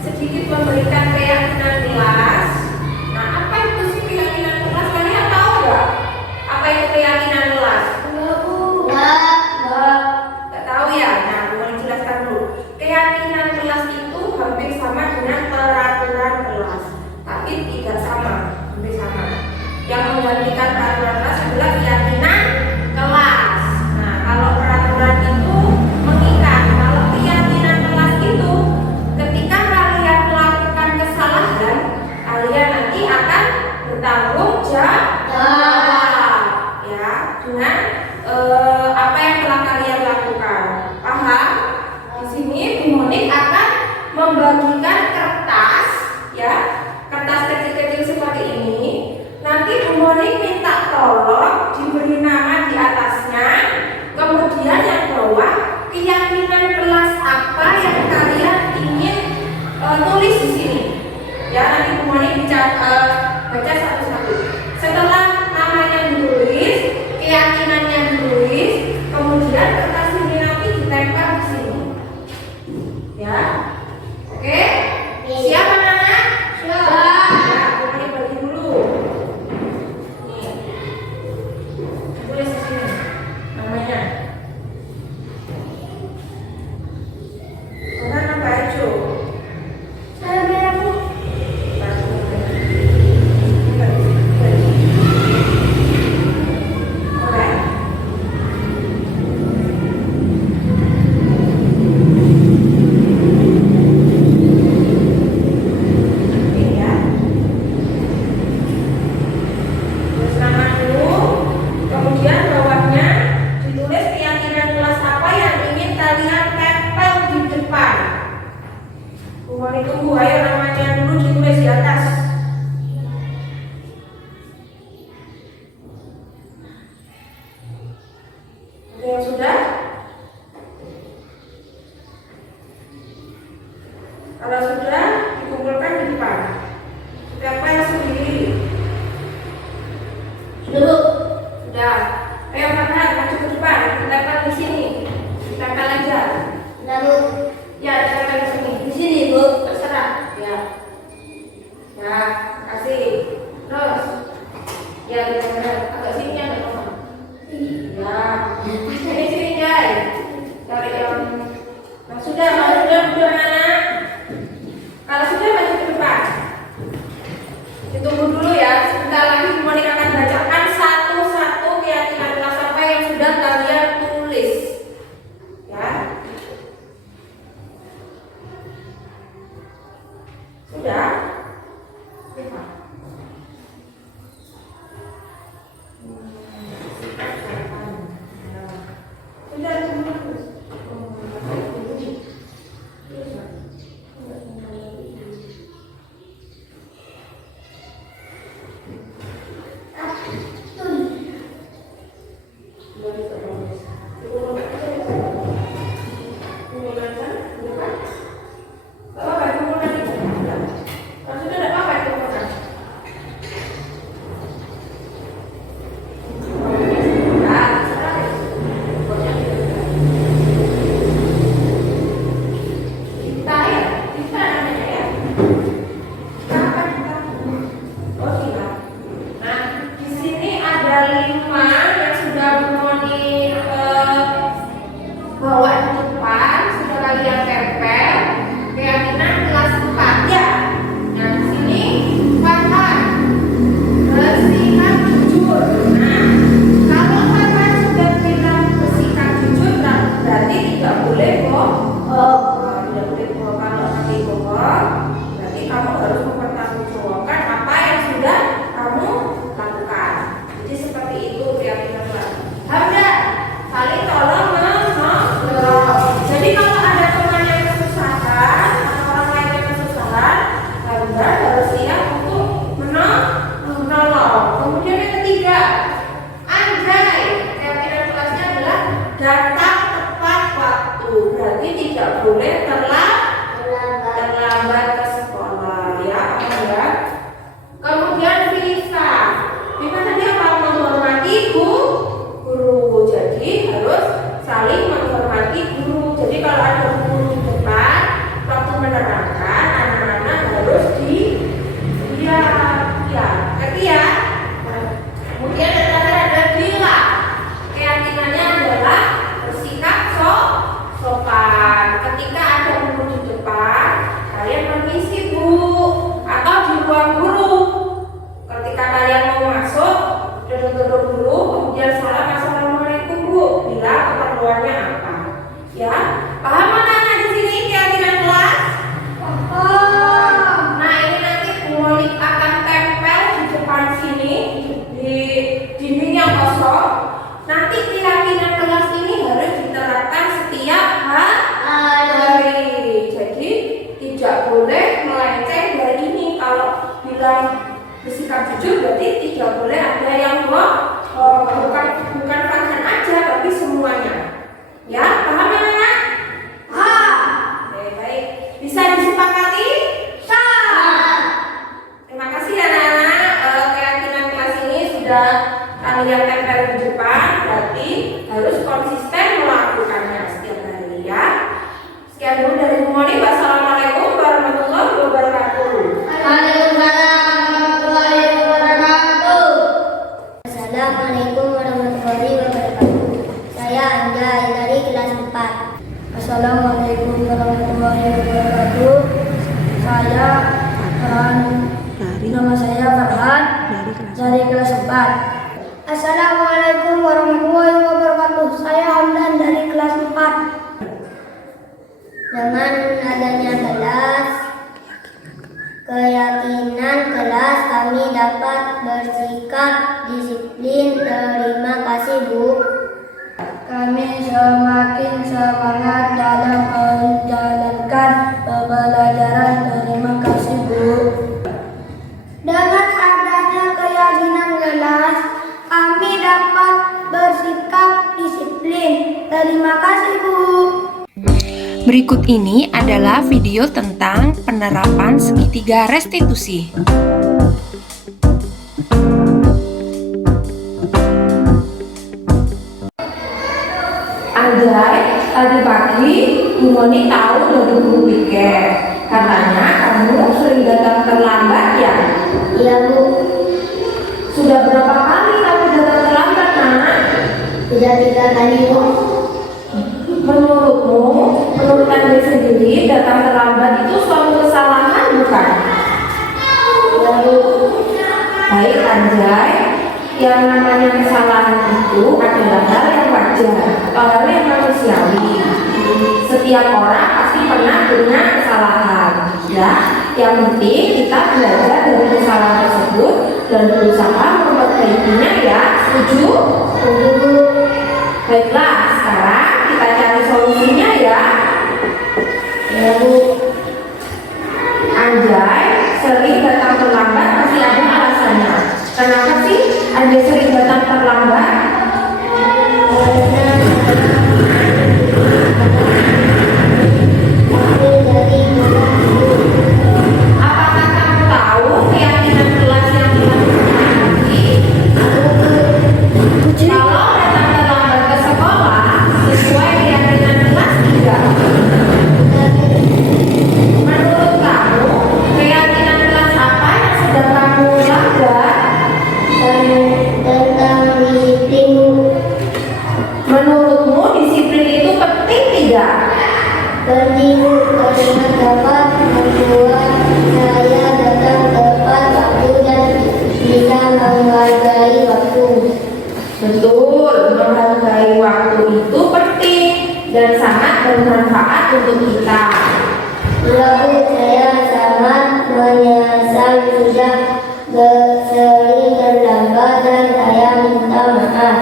sedikit memberikan keyakinan kelas. Nah, apa itu sih keyakinan kelas? Kalian tahu nggak? Apa itu keyakinan kelas? Nggak tahu ya? Nah, Bu Monik jelaskan dulu. Keyakinan kelas itu hampir sama dengan peraturan kelas, tapi tidak sama, hampir sama. Yang menggantikan peraturan kelas adalah keyakinan kelas. Nah, kalau peraturan itu mengikat, kalau keyakinan kelas itu ketika kalian melakukan kesalahan, kalian nanti akan bertanggung jawab ya dengan apa yang telah kalian lakukan. Paham? Di sini Bu Monik akan membagikan kertas, ya, kertas kecil-kecil seperti ini. Nanti Bu Monik minta tolong diberi nama di atasnya. Kemudian yang bawah keyakinan kelas apa yang kalian ingin tulis di sini. Ya, nanti Bu Monik baca satu-satu. Setelah namanya ditulis, keyakinannya ditulis, kemudian kertas ini nanti ditempel di sini. Ya, oke? Siap anak-anak? Ya, Bu Monik bagi dulu. Nih, tulis di sini namanya. Bukan apa aja? Kemudian bawahnya ditulis keyakinan kelas apa yang ingin kalian tempel di depan. Mohon ditunggu, ayo namanya dulu ditulis di atas. Ada yang sudah? Kalau sudah, dikumpulkan di depan. Tempel sendiri. Sudah. Ayo Farhan, maju ke depan. Kita datang tepat waktu. Berarti tidak boleh terlambat ke sekolah ya, ya. Kemudian Visa, dimana dia mau menghormati guru. Jadi harus saling menghormati guru. Jadi kalau ada guru di depan waktu menerangkan, anak-anak harus diam, ya, ngerti ya. Kemudian ada Bila, keyakinannya adalah bersikap sopan. Ketika ada guru di depan, kalian permisi bu, atau di ruang guru. Ketika kalian mau masuk, duduk dulu, kemudian salam, assalamualaikum bu, bilang keperluannya apa. Ya, paham anak-anak di sini keyakinan kelas? Nah ini nanti Bu Monik akan tempel di depan sini di dinding yang kosong. Nanti keyakinan kelas ini harus diterapkan setiap hari. Jadi tidak boleh melenceng dari ini. Kalau bilang bersikap jujur berarti tidak boleh ada yang bukan Farhan aja tapi semuanya. Ya, paham ya anak? Oke, baik. Bisa disepakati? Terima kasih anak-anak. Keyakinan kelas ini sudah kalian tempel di depan, berarti harus konsisten melakukannya setiap hari ya. Sekian dulu dari Bu Moni. Wassalamualaikum warahmatullahi wabarakatuh. Assalamualaikum warahmatullahi wabarakatuh. Saya Anjay dari kelas 4. Assalamualaikum warahmatullahi wabarakatuh. Saya Farhan. Nama saya Farhan dari kelas 4. Assalamualaikum warahmatullahi wabarakatuh. Saya Hamdan dari kelas 4. Dengan adanya kelas, keyakinan kelas kami dapat bersikap disiplin. Terima kasih Bu. Kami semakin semangat dalam menjalankan pembelajaran. Terima kasih Bu. Dengan adanya keyakinan kelas, kami dapat bersikap disiplin. Terima kasih Bu. Berikut ini adalah video tentang penerapan segitiga restitusi. Anjay, tadi pagi Bu Moni tahu dari guru piket. Katanya kamu sering datang terlambat ya? Iya Bu. Sudah berapa kali kamu datang terlambat nak? Sudah 3 kali Bu. Menurut Anda sendiri datang terlambat itu suatu kesalahan bukan? Iya Bu. Baik Anjay, yang namanya kesalahan itu adalah hal yang wajar, hal yang manusiawi. Setiap orang pasti pernah punya kesalahan. Ya, yang penting kita belajar dari kesalahan tersebut dan berusaha memperbaikinya ya. Setuju? Setuju. Baiklah, sekarang kita cari solusinya ya. Iya Bu. Anjay sering datang terlambat pasti ada alasannya. Kenapa sih Anjay sering datang terlambat? Apakah kamu tahu keyakinan kelas yang dilakukan tadi? Kalau datang terlambat ke sekolah sesuai keyakinan kelas tidak? Menurut kamu keyakinan kelas apa yang sedang kamu langgar? Tentang disiplin Bu. Menurutmu disiplin itu penting tidak? Penting Bu, karena dapat membuat saya datang tepat waktu dan bisa menghargai waktu. Betul, menghargai waktu itu penting dan sangat bermanfaat untuk kita. Iya Bu, saya sangat menyesal sudah sering terlambat dan saya minta maaf.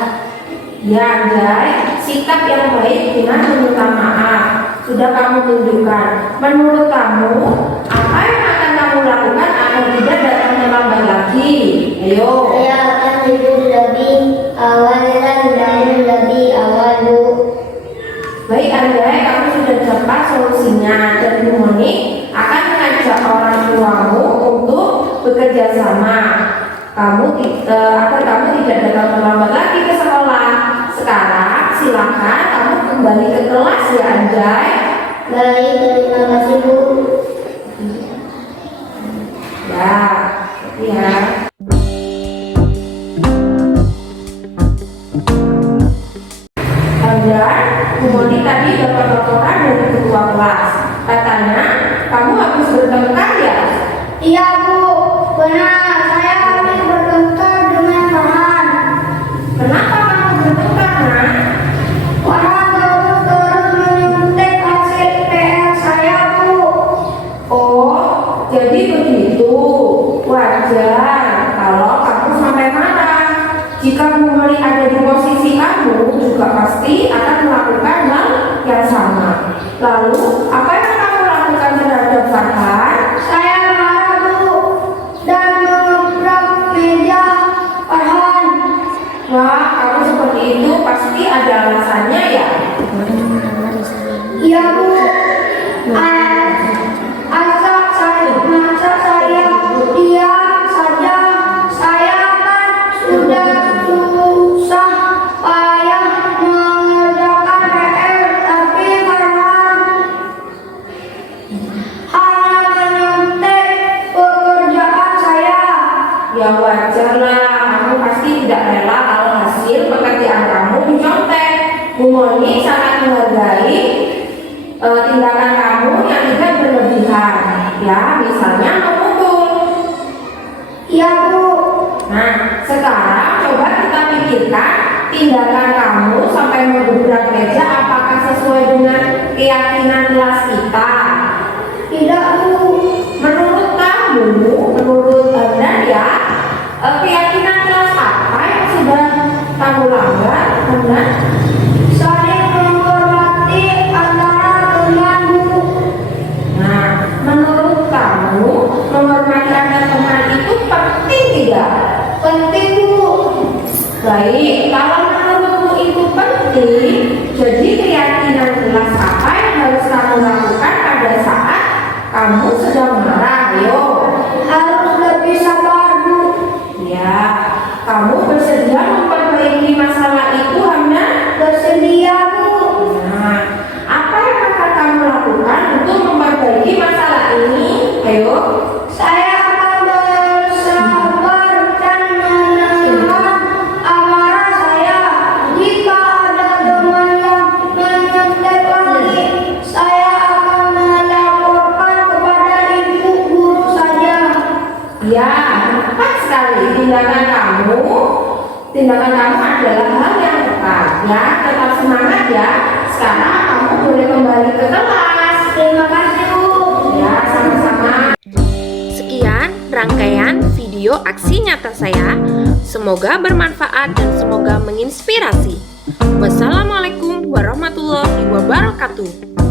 Ya Anjay, sikap yang baik dengan meminta maaf sudah kamu tunjukkan. Menurut kamu, apa yang akan kamu lakukan agar tidak datang terlambat lagi? Ayo. Saya akan tidur lebih awal dan bangun lebih awal Bu. Baik Andai, kamu sudah dapat solusinya dan Bu Moni akan mengajak orang tuamu untuk bekerja sama. Agar kamu tidak datang terlambat lagi ke sekolah. Sekarang silakan kamu kembali ke kelas ya Anjay. Baik, terima kasih Bu. Ya. Anjay, Bu Moni tadi dapat laporan dari ketua kelas. Katanya kamu habis bertengkar ya? Iya Bu, benar. Saya habis bertengkar dengan Farhan. Kenapa kamu bertengkar, Nak? Farhan terus menyuntik hasil PR saya Bu. Oh, jadi begitu. Wajar kalau kamu sampai marah. Jika Bu Moni ada di posisi kamu, juga pasti akan melakukan hal yang sama. Lalu, apa yang kamu lakukan terhadap Farhan? Saya marah Bu dan mengebrak meja Farhan. Wah, kamu seperti itu pasti ada alasannya ya? Iya Bu. Asal saya diam saja, saya kan sudah susah payah mengerjakan PR, tapi Farhan hanya menyontek pekerjaan saya. Ya wajar lah, kamu pasti tidak rela kalau hasil pekerjaan kamu dicontek. Bu Moni sangat menghargai tindakan kamu yang tidak berlebihan. Ya, misalnya memukul. Iya Bu. Nah, sekarang coba kita pikirkan tindakan kamu sampai menggebrak meja apakah sesuai dengan keyakinan kelas kita? Tidak Bu. Menurut kamu, menurut Anda ya, keyakinan kelas apa yang sudah kamu langgar? Anda? Saling menghormati antara teman Bu. Nah, menurut kamu menghormati antar teman itu penting tidak? Penting Bu. Baik, kalau menurutmu itu penting, jadi keyakinan kelas apa yang harus kamu lakukan pada saat kamu sedang marah? Ayo. Harus lebih sabar Bu. Ya, kamu bersedia memperbaiki masalah itu, Hamna? Bersedia Bu. Nah, apa yang akan kamu lakukan untuk memperbaiki masalah ini? Ayo. Saya akan bersabar dan menahan amarah saya. Jika ada teman yang menyontek lagi, saya akan melaporkan kepada ibu guru saja. Ya, tepat sekali tindakan kamu adalah hal yang tepat. Ya, tetap semangat ya. Sekarang kamu boleh kembali ke kelas. Terima kasih Bu. Ya, sama-sama. Sekian rangkaian video aksi nyata saya. Semoga bermanfaat dan semoga menginspirasi. Wassalamualaikum warahmatullahi wabarakatuh.